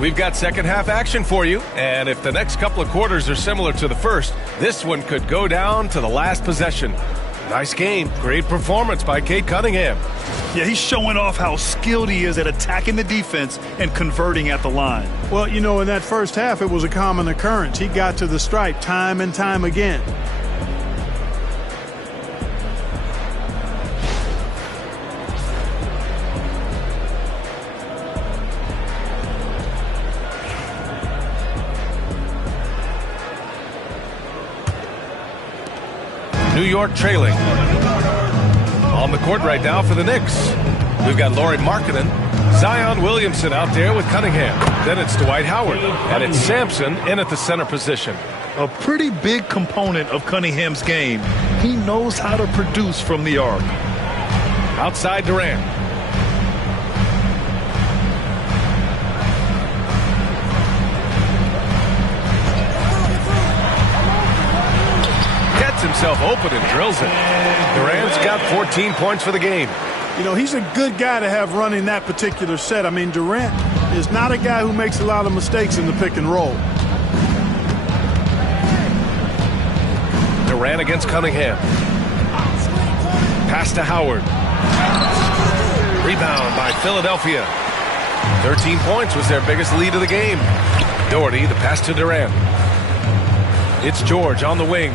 We've got second half action for you, and if the next couple of quarters are similar to the first, this one could go down to the last possession. Nice game. Great performance by Cade Cunningham. Yeah, he's showing off how skilled he is at attacking the defense and converting at the line. Well, you know, in that first half, it was a common occurrence. He got to the stripe time and time again. New York trailing. On the court right now for the Knicks, we've got Lauri Markkanen, Zion Williamson out there with Cunningham. Then it's Dwight Howard, and it's Sampson in at the center position. A pretty big component of Cunningham's game. He knows how to produce from the arc. Outside Durant. Gets himself open and drills it. Durant's got 14 points for the game. You know, he's a good guy to have running that particular set. I mean, Durant is not a guy who makes a lot of mistakes in the pick and roll. Durant against Cunningham. Pass to Howard. Rebound by Philadelphia. 13 points was their biggest lead of the game. Doherty, the pass to Durant. It's George on the wing.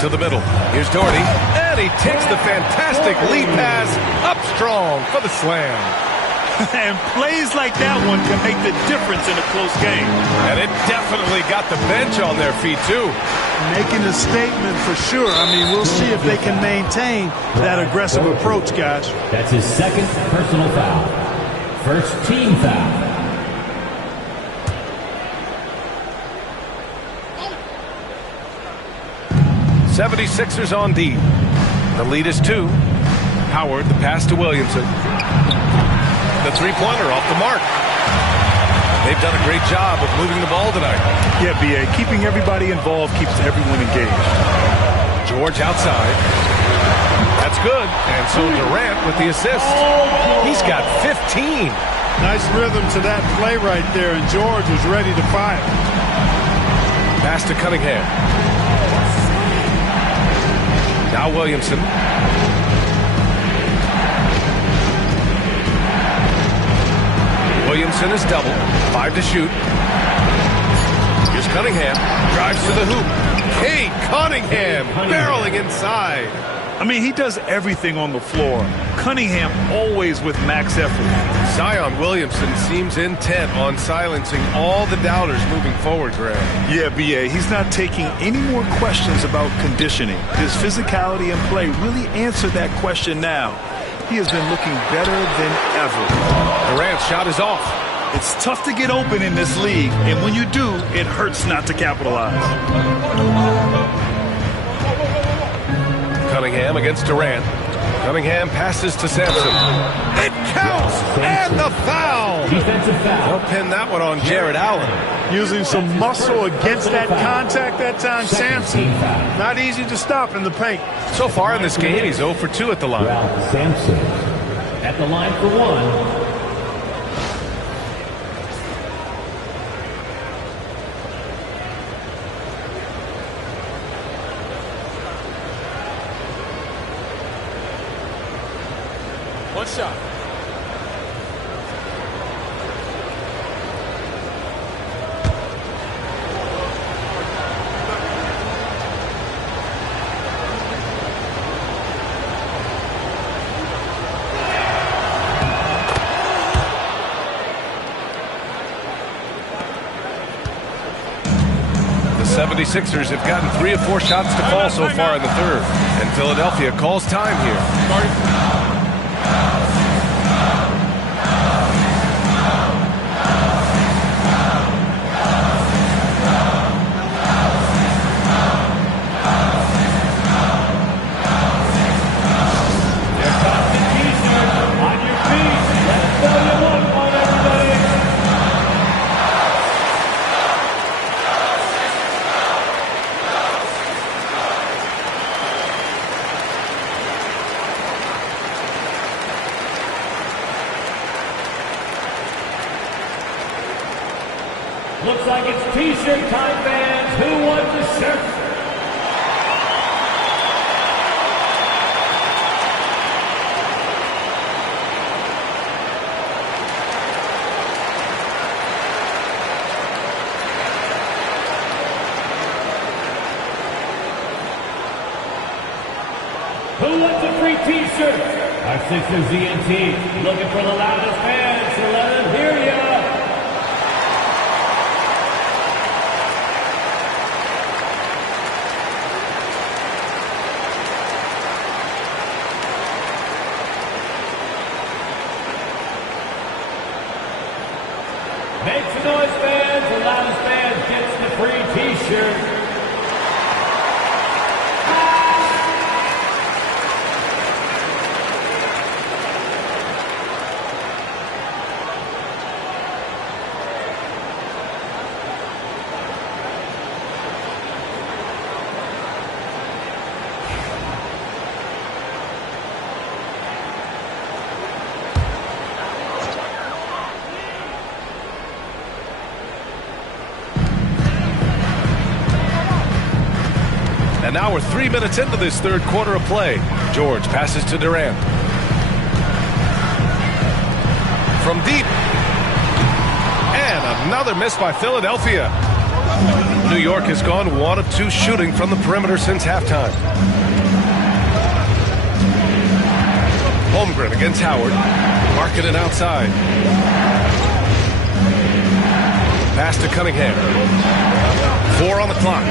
To the middle. Here's Doherty. And he takes the fantastic lead pass up strong for the slam. And plays like that one can make the difference in a close game. And it definitely got the bench on their feet, too. Making a statement for sure. I mean, we'll see if they can maintain that aggressive approach, guys. That's his second personal foul. First team foul. 76ers on D. The lead is 2. Howard, the pass to Williamson. The three-pointer off the mark. They've done a great job of moving the ball tonight. Yeah, B.A., keeping everybody involved keeps everyone engaged. George outside. That's good. And so Durant with the assist. He's got 15. Nice rhythm to that play right there, and George was ready to fire. Pass to Cunningham. Now Williamson. Williamson is double. 5 to shoot. Here's Cunningham. Drives to the hoop. Cade Cunningham barreling inside. I mean, he does everything on the floor. Cunningham always with max effort. Zion Williamson seems intent on silencing all the doubters moving forward, Graham. Yeah, B.A., he's not taking any more questions about conditioning. His physicality and play really answered that question now. He has been looking better than ever. Durant's shot is off. It's tough to get open in this league, and when you do, it hurts not to capitalize. Cunningham against Durant. Cunningham passes to Sampson. It counts! And the foul! Defensive foul. They'll pin that one on Jared Allen. Using some muscle against that contact that time, Sampson. Not easy to stop in the paint. So far in this game, he's 0 for 2 at the line. Ralph Sampson at the line for 1. One shot. The 76ers have gotten 3 of 4 shots to fall so far in the third. And Philadelphia calls time here. Looks like it's T-shirt time, fans. Who wants a shirt? Who wants a free T-shirt? Our Sixers ZNT looking for the loudest fans to let them hear ya. Make some noise, fans. The loudest fan gets the free T-shirt. And now we're 3 minutes into this third quarter of play. George passes to Durant. From deep. And another miss by Philadelphia. New York has gone 1 of 2 shooting from the perimeter since halftime. Holmgren against Howard. Marking it outside. Pass to Cunningham. 4 on the clock.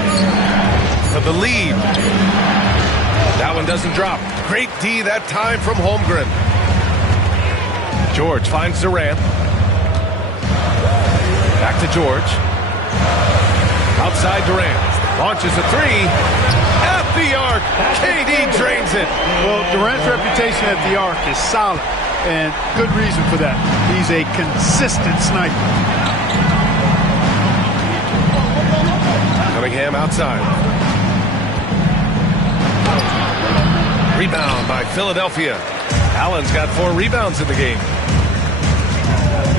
For the lead. That one doesn't drop. Great D that time from Holmgren. George finds Durant. Back to George. Outside Durant. Launches a 3. At the arc. Cade drains it. Well, Durant's reputation at the arc is solid, and good reason for that. He's a consistent sniper. Cunningham outside. Rebound by Philadelphia. Allen's got 4 rebounds in the game.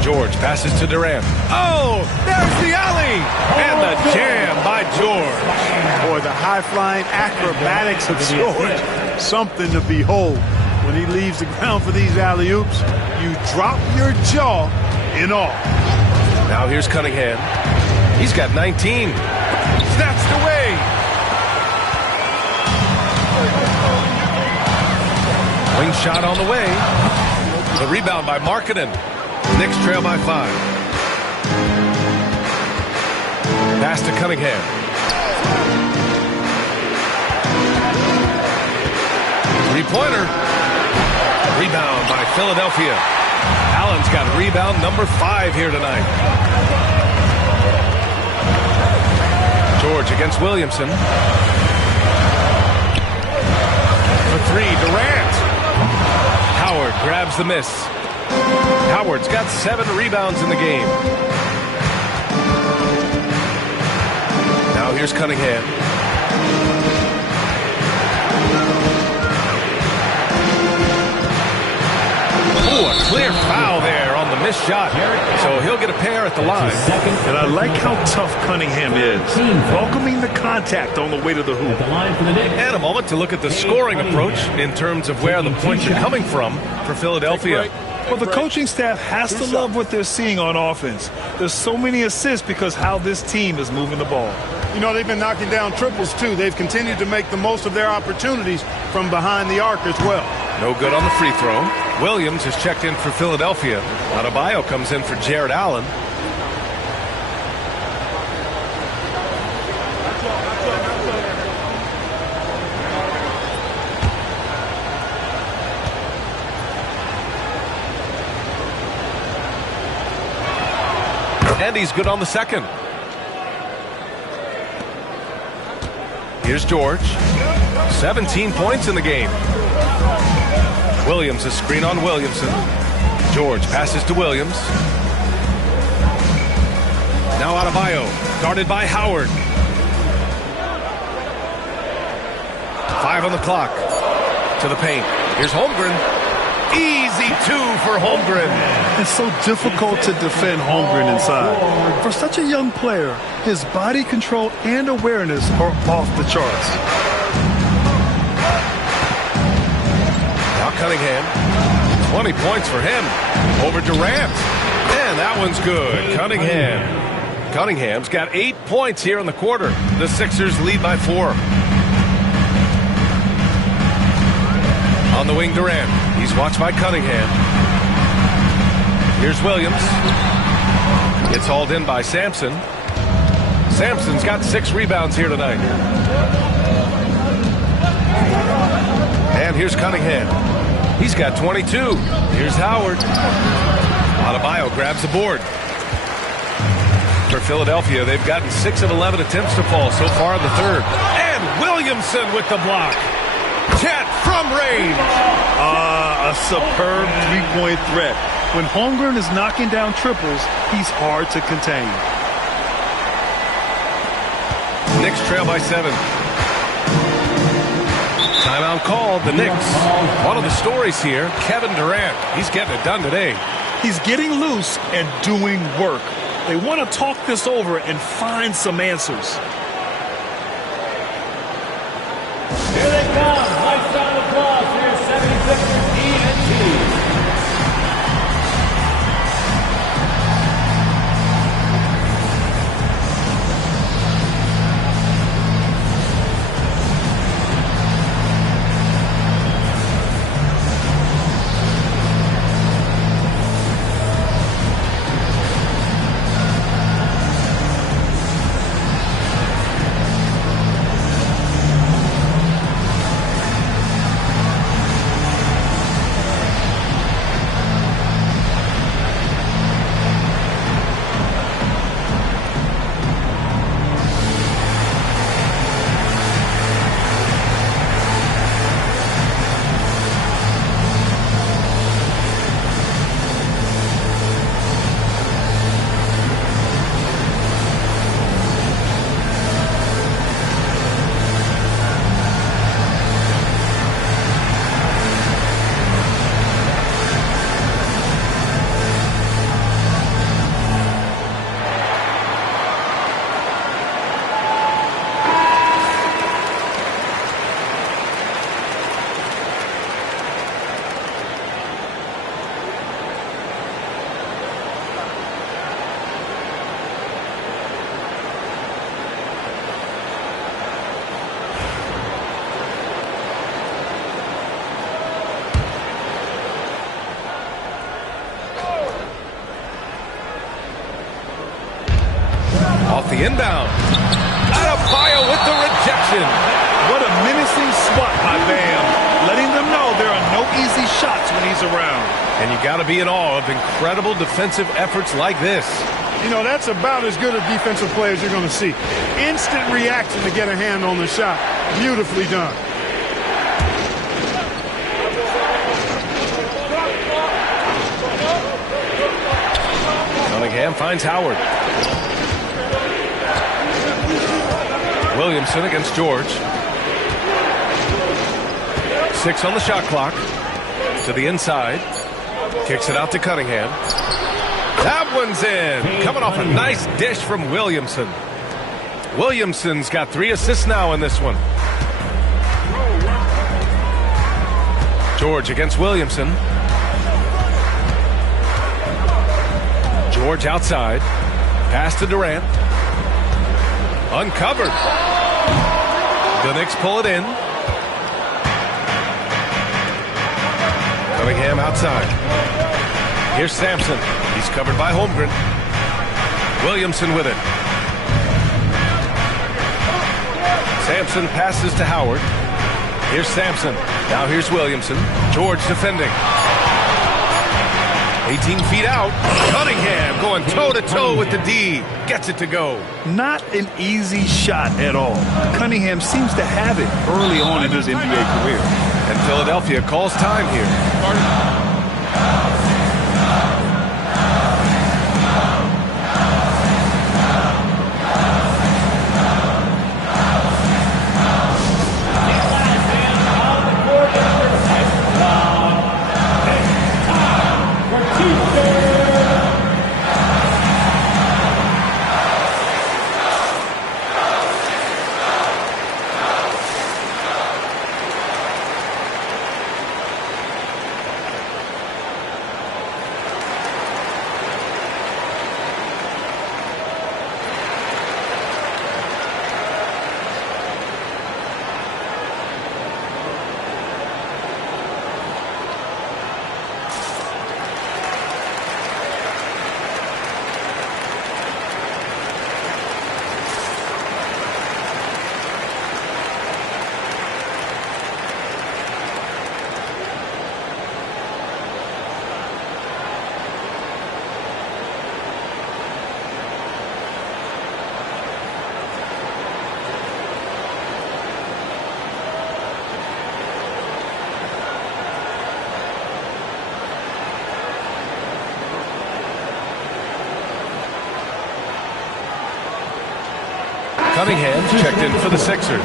George passes to Durant. Oh, there's the alley! And the jam by George. Boy, the high-flying acrobatics of George. Something to behold. When he leaves the ground for these alley-oops, you drop your jaw in awe. Now here's Cunningham. He's got 19. Snatched away. Wing shot on the way. The rebound by Markkanen. Knicks trail by 5. Pass to Cunningham. Three-pointer. Rebound by Philadelphia. Allen's got rebound number 5 here tonight. George against Williamson. For 3, Durant. Howard grabs the miss. Howard's got 7 rebounds in the game. Now here's Cunningham. Oh, a clear foul there on the missed shot. So he'll get a pair at the line. And I like how tough Cunningham is. Welcoming the contact on the way to the hoop. And a moment to look at the scoring approach in terms of where the points are coming from for Philadelphia. Well, the coaching staff has to love what they're seeing on offense. There's so many assists because how this team is moving the ball. You know, they've been knocking down triples, too. They've continued to make the most of their opportunities from behind the arc as well. No good on the free throw. Williams has checked in for Philadelphia. Adebayo comes in for Jared Allen. And he's good on the second. Here's George. 17 points in the game. Williams, a screen on Williamson. George passes to Williams. Now Adebayo, guarded by Howard. 5 on the clock. To the paint. Here's Holmgren. Easy 2 for Holmgren. It's so difficult to defend Holmgren inside. For such a young player, his body control and awareness are off the charts. Now Cunningham. 20 points for him. Over Durant. And that one's good. Cunningham's got 8 points here in the quarter. The Sixers lead by 4. On the wing, Durant. He's watched by Cunningham. Here's Williams. Gets hauled in by Sampson. Sampson's got 6 rebounds here tonight. And here's Cunningham. He's got 22. Here's Howard. Adebayo grabs the board. For Philadelphia, they've gotten 6 of 11 attempts to fall so far in the third. And Williamson with the block. Chet from range. A superb three-point threat. When Holmgren is knocking down triples, he's hard to contain. Knicks trail by 7. Timeout called, the Knicks. One of the stories here, Kevin Durant. He's getting it done today. He's getting loose and doing work. They want to talk this over and find some answers. Here they come. Nice round of applause for your 76ers E&T. Off the inbound. Adebayo with the rejection. What a menacing swat by Bam. Letting them know there are no easy shots when he's around. And you got to be in awe of incredible defensive efforts like this. You know, that's about as good a defensive play as you're going to see. Instant reaction to get a hand on the shot. Beautifully done. Cunningham finds Howard. Williamson against George. 6 on the shot clock. To the inside. Kicks it out to Cunningham. That one's in. Coming off a nice dish from Williamson. Williamson's got 3 assists now in this one. George against Williamson. George outside. Pass to Durant. Uncovered. The Knicks pull it in. Cunningham outside. Here's Sampson. He's covered by Holmgren. Williamson with it. Sampson passes to Howard. Here's Sampson. Now here's Williamson. George defending. 18 feet out. Cunningham going toe-to-toe with the D. Gets it to go. Not an easy shot at all. Cunningham seems to have it early on in his NBA career. And Philadelphia calls time here. Cunningham checked in for the Sixers.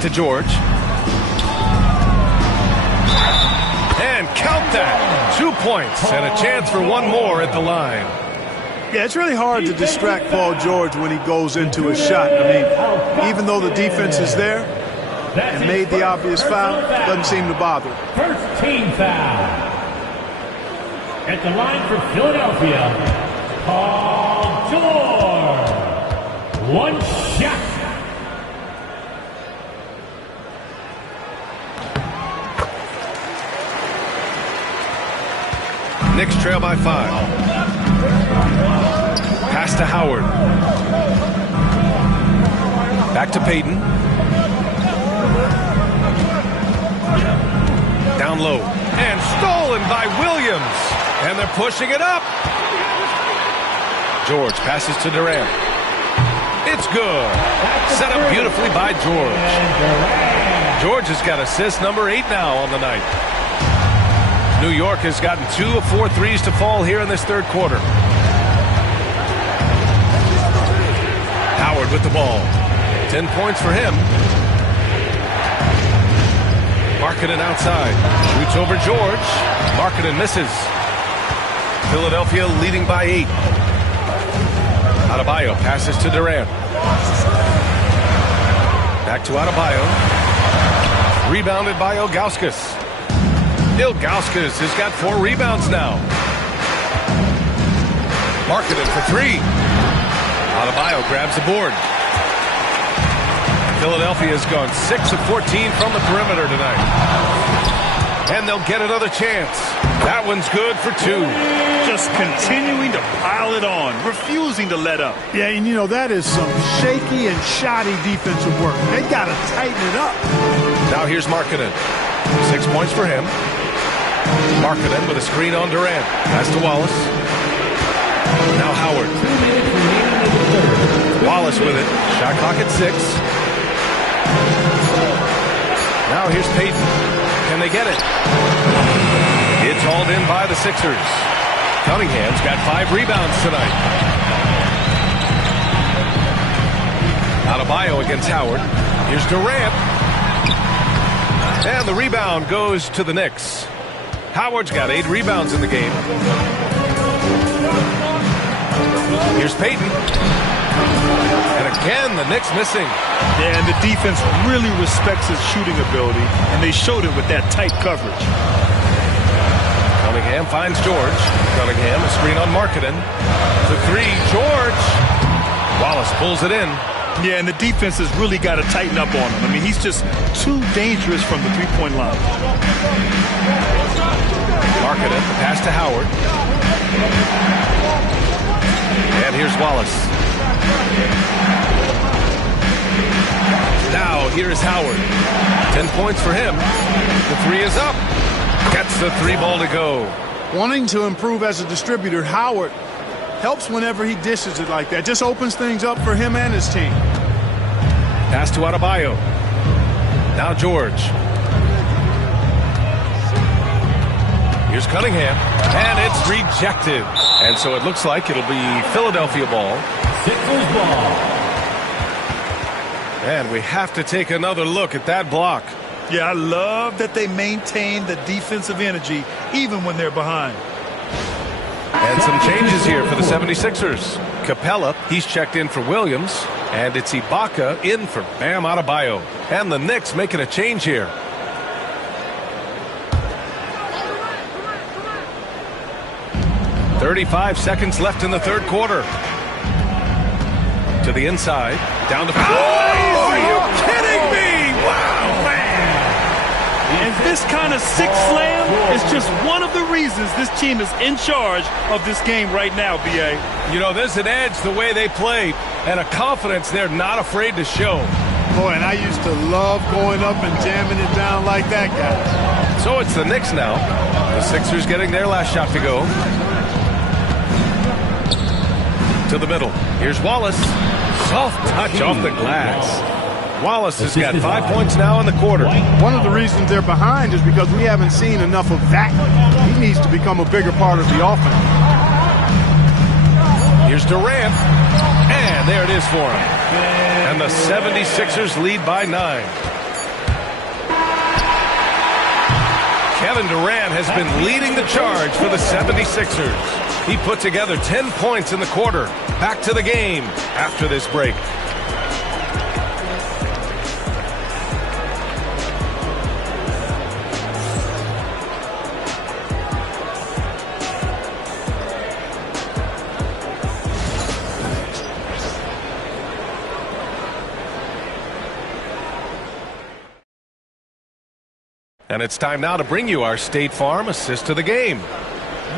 To George. And count that. 2 points and a chance for one more at the line. Yeah, it's really hard to distract Paul George when he goes into a shot. I mean, even though the defense is there and made the obvious foul, doesn't seem to bother. First team foul. At the line for Philadelphia, Paul George. One shot. Knicks trail by 5. Pass to Howard. Back to Payton. Down low. And stolen by Williams. And they're pushing it up. George passes to Durant. It's good. Set up beautifully by George. George has got assist number 8 now on the night. New York has gotten 2 of 4 threes to fall here in this third quarter. Howard with the ball. 10 points for him. Markkanen outside. Shoots over George. Markkanen misses. Philadelphia leading by 8. Adebayo passes to Durant. Back to Adebayo. Rebounded by Ilgauskas. Ilgauskas has got 4 rebounds now. Markkanen for 3. Adebayo grabs the board. Philadelphia has gone 6 of 14 from the perimeter tonight. And they'll get another chance. That one's good for 2. Just continuing to pile it on, refusing to let up. Yeah, and you know, that is some shaky and shoddy defensive work. They got to tighten it up. Now here's Markkanen. 6 points for him. Markkanen with a screen on Durant. Pass to Wallace. Now Howard. Wallace with it. Shot clock at 6. Now here's Payton. Can they get it? It's hauled in by the Sixers. Cunningham's got 5 rebounds tonight. Adebayo against Howard. Here's Durant. And the rebound goes to the Knicks. Howard's got 8 rebounds in the game. Here's Payton. And again, the Knicks missing. Yeah, and the defense really respects his shooting ability, and they showed it with that tight coverage. Cunningham finds George. Cunningham, a screen on Markkanen. The 3, George. Wallace pulls it in. Yeah, and the defense has really got to tighten up on him. I mean, he's just too dangerous from the three-point line. Markkanen, pass to Howard. And here's Wallace. Now, here is Howard. 10 points for him. The 3 is up. Gets the 3 ball to go. Wanting to improve as a distributor, Howard helps whenever he dishes it like that. Just opens things up for him and his team. Pass to Adebayo. Now George. Here's Cunningham. And it's rejected. And so it looks like it'll be Philadelphia ball. Sixers ball. And we have to take another look at that block. Yeah, I love that they maintain the defensive energy even when they're behind. And some changes here for the 76ers. Capella, he's checked in for Williams. And it's Ibaka in for Bam Adebayo. And the Knicks making a change here. "35 seconds left in the third quarter. To the inside. Down to... Oh, are you kidding me? Wow, man. And this kind of sick slam is just one of the reasons this team is in charge of this game right now, B.A. You know, there's an edge the way they play. and a confidence they're not afraid to show. Boy, and I used to love going up and jamming it down like that, guy. So it's the Knicks now. The Sixers getting their last shot to go. To the middle. Here's Wallace. Soft touch off the glass. Wallace has got 5 points now in the quarter. One of the reasons they're behind is because we haven't seen enough of that. He needs to become a bigger part of the offense. Here's Durant. And there it is for him. And the 76ers lead by 9. Kevin Durant has been leading the charge for the 76ers. He put together 10 points in the quarter. Back to the game after this break. And it's time now to bring you our State Farm assist to the game.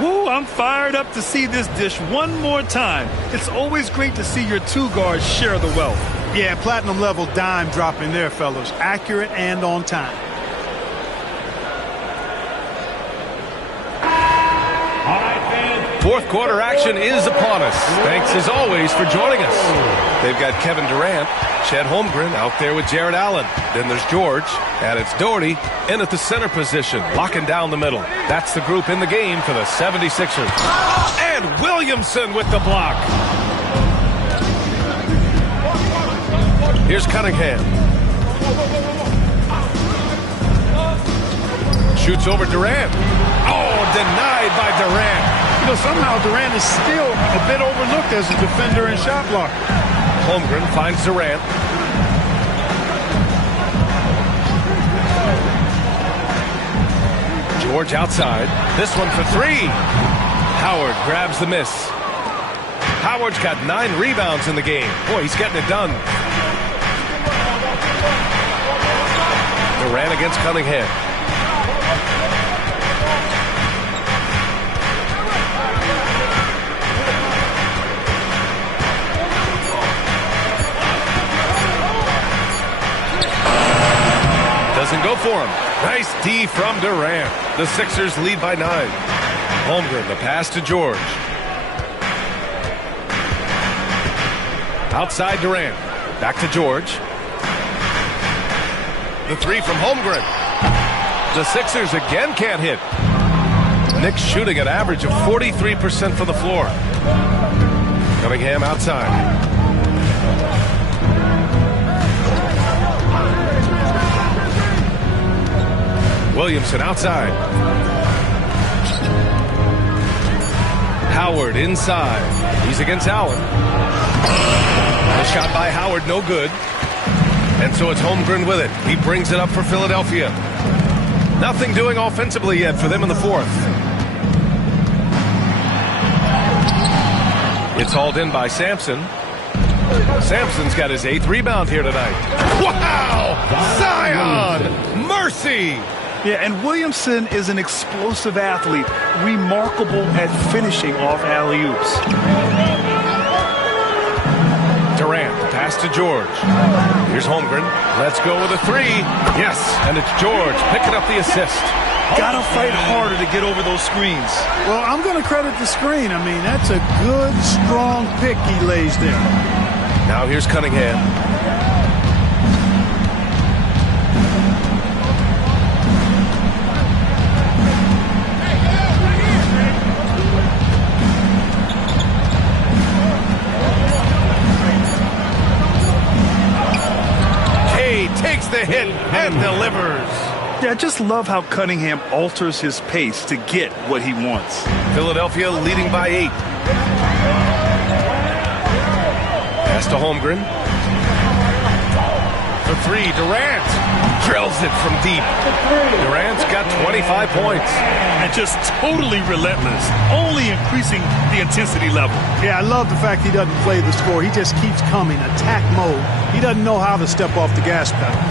Woo, I'm fired up to see this dish one more time. It's always great to see your two guards share the wealth. Yeah, platinum level dime dropping there, fellas. Accurate and on time. Fourth quarter action is upon us. Thanks as always for joining us. They've got Kevin Durant, Chet Holmgren out there with Jared Allen. Then there's George, and it's Doherty in at the center position, locking down the middle. That's the group in the game for the 76ers. And Williamson with the block. Here's Cunningham. Shoots over Durant. Oh, denied by Durant. You know, somehow Durant is still a bit overlooked as a defender and shot blocker. Holmgren finds Durant. George outside. This one for three. Howard grabs the miss. Howard's got 9 rebounds in the game. Boy, he's getting it done. Durant against Cunningham. Doesn't go for him. Nice D from Durant. The Sixers lead by 9. Holmgren, the pass to George. Outside Durant. Back to George. The three from Holmgren. The Sixers again can't hit. Knicks shooting an average of 43% from the floor. Cunningham outside. Williamson outside. Howard inside. He's against Allen. The shot by Howard, no good. And so it's Holmgren with it. He brings it up for Philadelphia. Nothing doing offensively yet for them in the fourth. It's hauled in by Sampson. Sampson's got his 8th rebound here tonight. Wow! Zion! Mercy! Yeah, and Williamson is an explosive athlete, remarkable at finishing off alley-oops. Durant, the pass to George. Here's Holmgren. Let's go with a three. Yes, and it's George picking up the assist. Gotta fight harder to get over those screens. Well, I'm going to credit the screen. I mean, that's a good, strong pick he lays there. Now here's Cunningham. Cade takes the hit and delivers. Yeah, I just love how Cunningham alters his pace to get what he wants. Philadelphia leading by 8. Pass to Holmgren. For three, Durant drills it from deep. Durant's got 25 points. And just totally relentless, only increasing the intensity level. Yeah, I love the fact he doesn't play the score. He just keeps coming, attack mode. He doesn't know how to step off the gas pedal.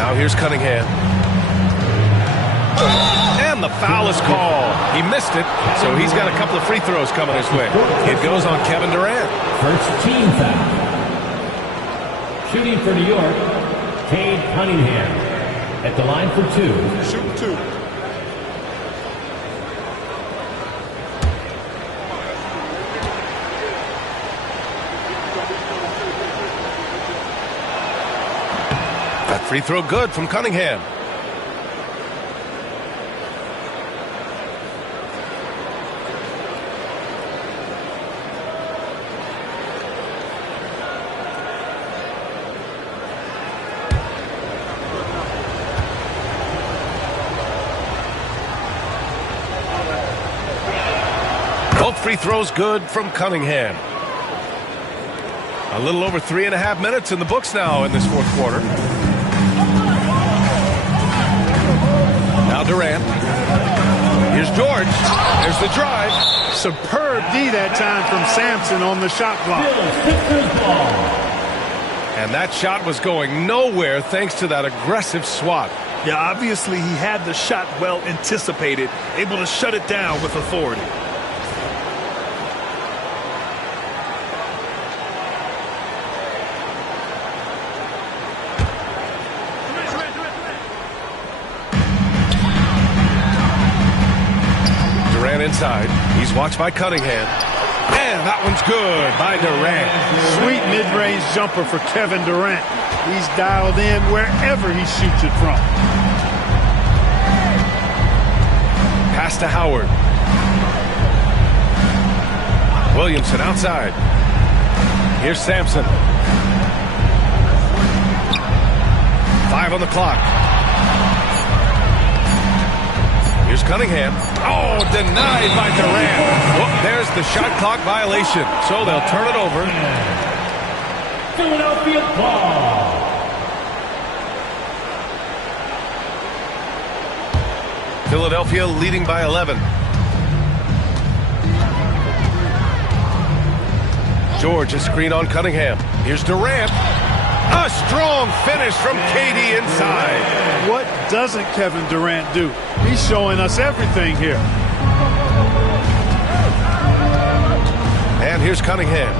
Now here's Cunningham. And the foul is called. He missed it, so he's got a couple of free throws coming his way. It goes on Kevin Durant. First team foul. Shooting for New York, Cade Cunningham. At the line for 2. Shoot 2. That free throw good from Cunningham. Both free throws good from Cunningham. A little over 3.5 minutes in the books now in this fourth quarter. Now Durant. Here's George. There's the drive. Superb D that time from Sampson on the shot block. And that shot was going nowhere thanks to that aggressive swat. Yeah, obviously he had the shot well anticipated, able to shut it down with authority. Inside. He's watched by Cunningham. And that one's good by Durant. Sweet mid-range jumper for Kevin Durant. He's dialed in wherever he shoots it from. Pass to Howard. Williamson outside. Here's Sampson. 5 on the clock. Here's Cunningham. Oh, denied by Durant. Oh, there's the shot clock violation. So they'll turn it over. Philadelphia ball. Philadelphia leading by 11. George, a screen on Cunningham. Here's Durant. A strong finish from Cade inside. What doesn't Kevin Durant do? He's showing us everything here. And here's Cunningham.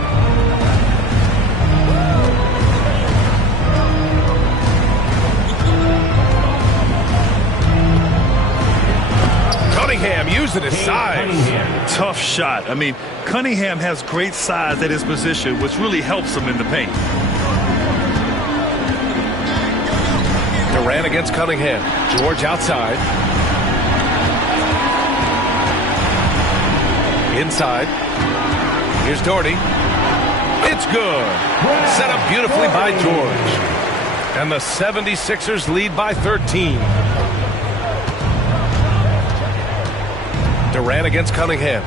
Cunningham using his size. Tough shot. I mean, Cunningham has great size at his position, which really helps him in the paint. Durant against Cunningham. George outside. Inside. Here's Doherty. It's good. Set up beautifully by George. And the 76ers lead by 13. Durant against Cunningham.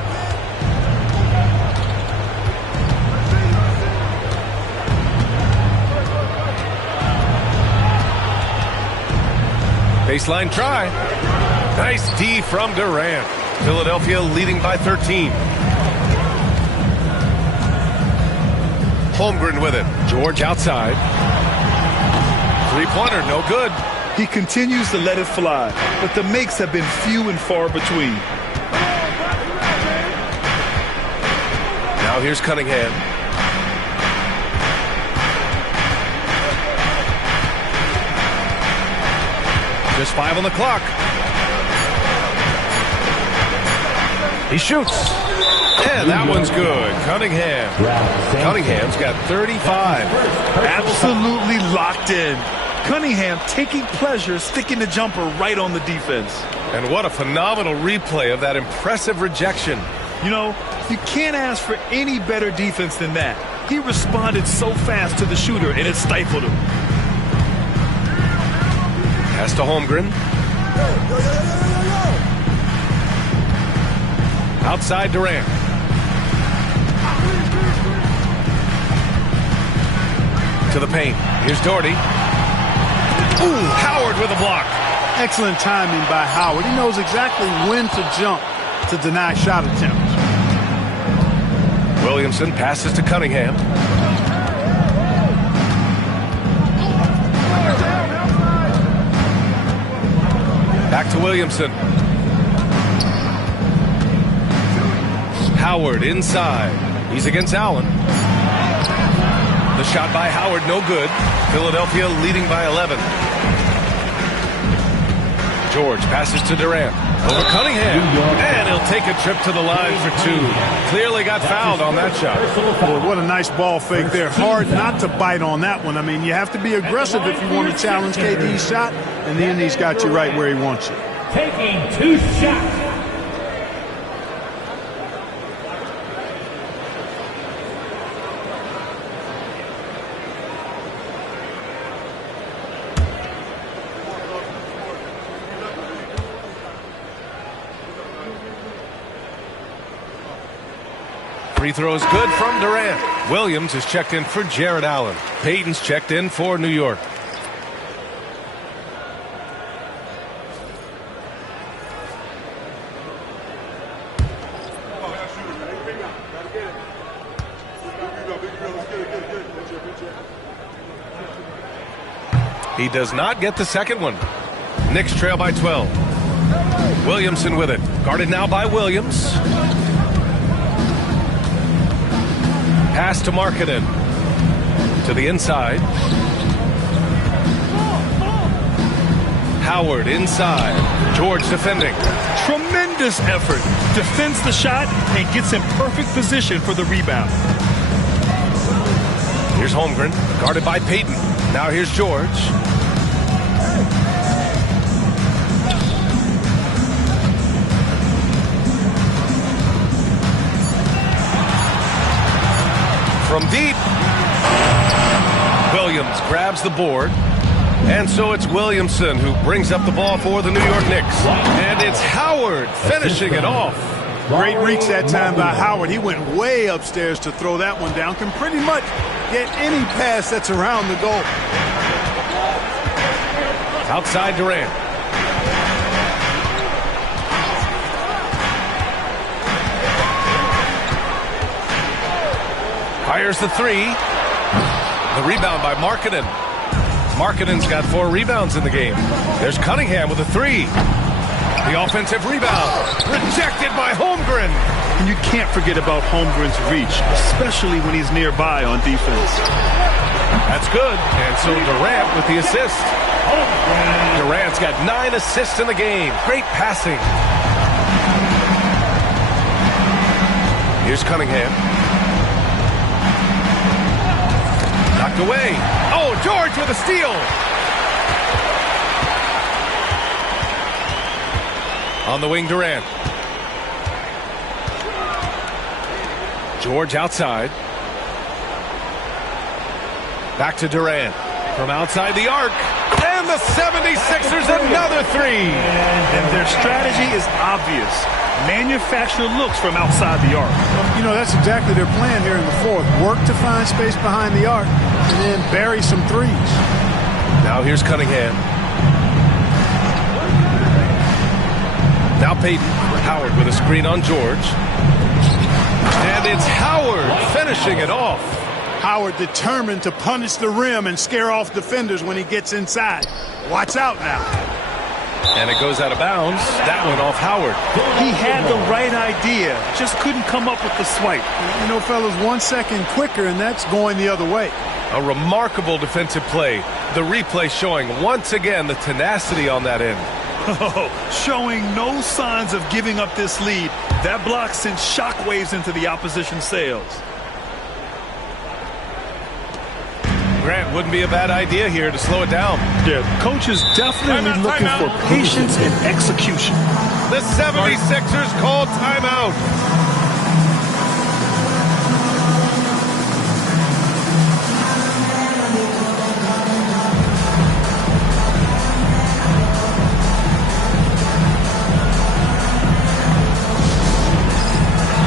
Baseline try. Nice D from Durant. Philadelphia leading by 13. Holmgren with it. George outside. Three-pointer, no good. He continues to let it fly, but the makes have been few and far between. Now here's Cunningham. Just 5 on the clock. He shoots. And that one's good. Cunningham's got 35. Absolutely locked in. Cunningham taking pleasure sticking the jumper right on the defense. And what a phenomenal replay of that impressive rejection. You know, you can't ask for any better defense than that. He responded so fast to the shooter, and it stifled him. Pass to Holmgren. Outside Durant. To the paint. Here's Doherty. Ooh, Howard with a block. Excellent timing by Howard. He knows exactly when to jump to deny shot attempts. Williamson passes to Cunningham. Back to Williamson. Howard inside. He's against Allen. The shot by Howard, no good. Philadelphia leading by 11. George passes to Durant. Over Cunningham. And he'll take a trip to the line for two. Clearly got fouled on that shot. Boy, what a nice ball fake there. Hard not to bite on that one. I mean, you have to be aggressive if you want to challenge KD's shot. And then he's got you right where he wants you. Taking 2 shots. Free throw is good from Durant. Williams is checked in for Jared Allen. Payton's checked in for New York. He does not get the second one. Knicks trail by 12. Williamson with it. Guarded now by Williams. Pass to Markkanen. To the inside. Howard inside. George defending. Tremendous effort. Defends the shot and gets in perfect position for the rebound. Here's Holmgren. Guarded by Payton. Now here's George. From deep. Williams grabs the board. And so it's Williamson who brings up the ball for the New York Knicks. And it's Howard finishing it off. Great reach that time by Howard. He went way upstairs to throw that one down. Can pretty much get any pass that's around the goal. Outside Durant. Fires the three. The rebound by Markkanen. Markkanen's got 4 rebounds in the game. There's Cunningham with a three. The offensive rebound. Rejected by Holmgren. And you can't forget about Holmgren's reach, especially when he's nearby on defense. That's good. And so Durant with the assist. Durant's got 9 assists in the game. Great passing. Here's Cunningham. Knocked away. Oh, George with a steal. On the wing, Durant. George outside. Back to Durant. From outside the arc. And the 76ers another three. And their strategy is obvious. Manufacture looks from outside the arc. You know, that's exactly their plan here in the fourth. Work to find space behind the arc and then bury some threes. Now here's Cunningham. Now Payton. Howard with a screen on George. And it's Howard finishing it off. Howard determined to punish the rim and scare off defenders when he gets inside. Watch out now. And it goes out of bounds. That went off Howard. He had the right idea, just couldn't come up with the swipe. You know, fellas, 1 second quicker, and that's going the other way. A remarkable defensive play. The replay showing once again the tenacity on that end. Showing no signs of giving up this lead. That block sent shockwaves into the opposition sails. Grant, wouldn't be a bad idea here to slow it down. Yeah, coach is definitely looking for patience and execution. The 76ers call timeout.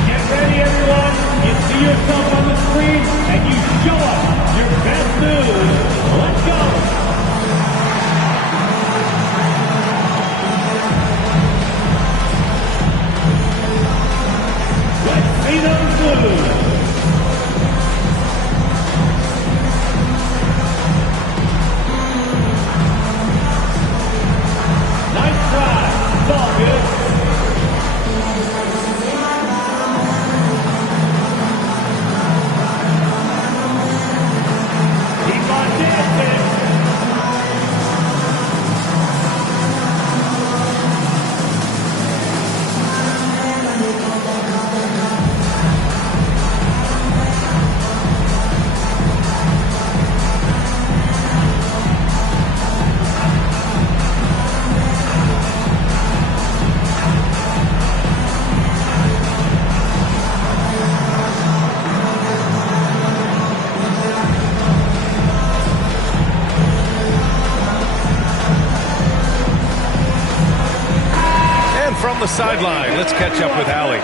Get ready, everyone. You see yourself on the screen, and you show us your best moves. Let's go. sideline. Let's catch up with Allie.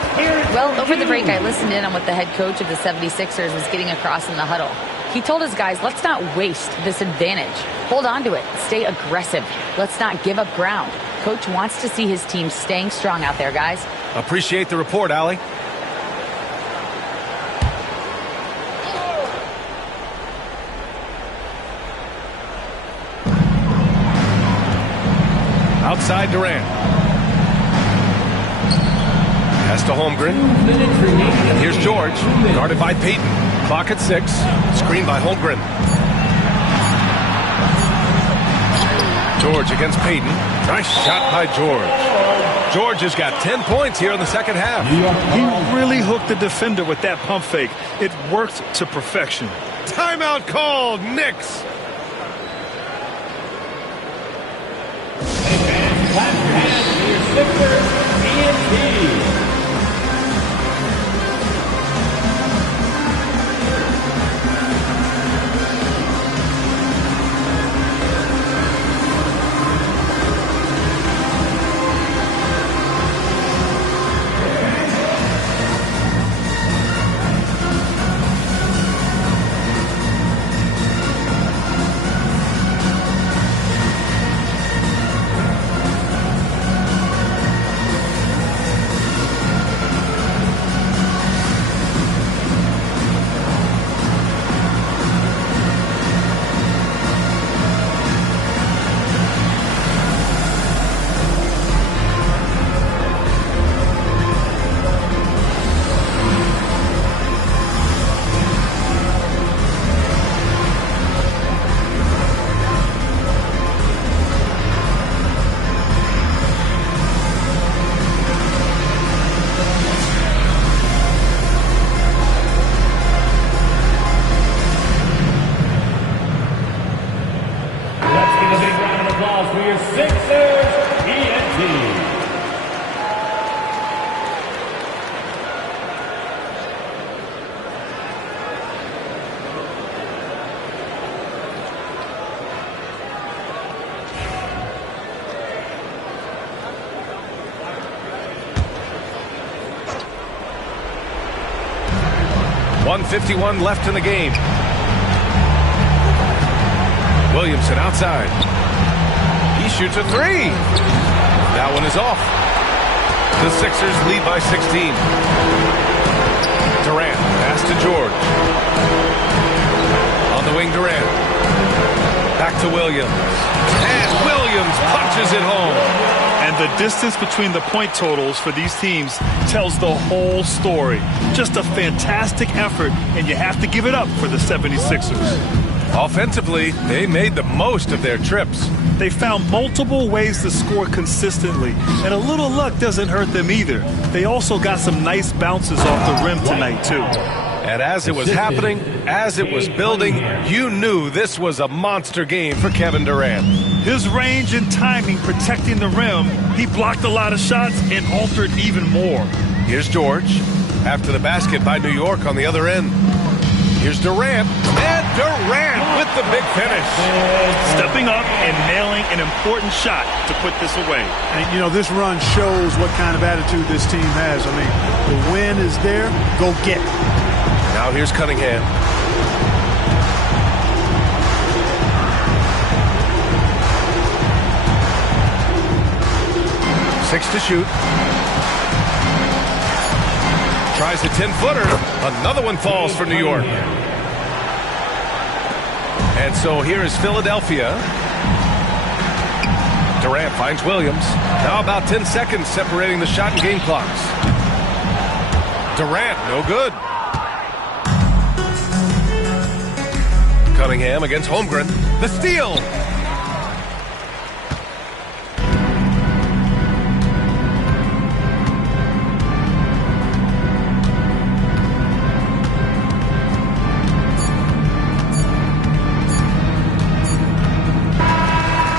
Well, over the break, I listened in on what the head coach of the 76ers was getting across in the huddle. He told his guys, let's not waste this advantage. Hold on to it. Stay aggressive. Let's not give up ground. Coach wants to see his team staying strong out there, guys. Appreciate the report, Allie. Outside Durant. Pass to Holmgren. And here's George, guarded by Payton. Clock at 6. Screen by Holmgren. George against Payton. Nice shot by George. George has got 10 points here in the second half. He really hooked the defender with that pump fake. It worked to perfection. Timeout called, Knicks. .151 left in the game. Williamson outside. He shoots a 3. That one is off. The Sixers lead by 16. Durant, pass to George. On the wing, Durant. Back to Williams. And Williams punches it home. And the distance between the point totals for these teams tells the whole story. Just a fantastic effort, and you have to give it up for the 76ers. Offensively, they made the most of their trips. They found multiple ways to score consistently, and a little luck doesn't hurt them either. They also got some nice bounces off the rim tonight, too. And as it was happening, as it was building, you knew this was a monster game for Kevin Durant. His range and timing protecting the rim, he blocked a lot of shots and altered even more. Here's George. After the basket by New York on the other end. Here's Durant. And Durant with the big finish. Stepping up and nailing an important shot to put this away. And, you know, this run shows what kind of attitude this team has. I mean, the win is there. Go get it. Now here's Cunningham. Six to shoot. Tries a 10-footer. Another one falls for New York. And so here is Philadelphia. Durant finds Williams. Now about 10 seconds separating the shot and game clocks. Durant, no good. Cunningham against Holmgren. The steal.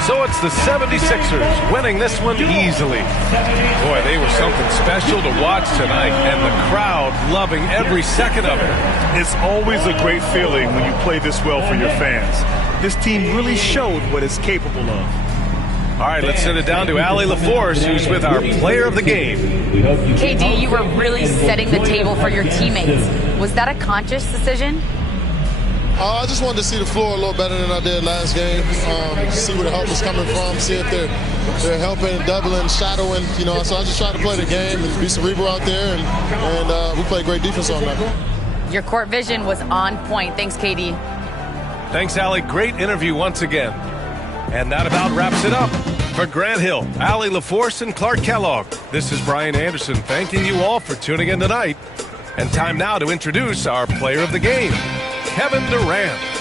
So it's the 76ers winning this one easily. Boy, they were something special to watch tonight, and the crowd loving every second of it. It's always a great feeling when you play this well for your fans. This team really showed what it's capable of. All right, let's send it down to Allie LaForce, who's with our player of the game. KD, you were really setting the table for your teammates. Was that a conscious decision? I just wanted to see the floor a little better than I did last game. See where the help is coming from, see if they're helping, doubling, shadowing. So I just tried to play the game and be cerebral out there, and we played great defense on that. Your court vision was on point. Thanks, KD. Thanks, Allie. Great interview once again. And that about wraps it up. For Grant Hill, Allie LaForce, and Clark Kellogg, this is Brian Anderson thanking you all for tuning in tonight. And time now to introduce our player of the game, Kevin Durant.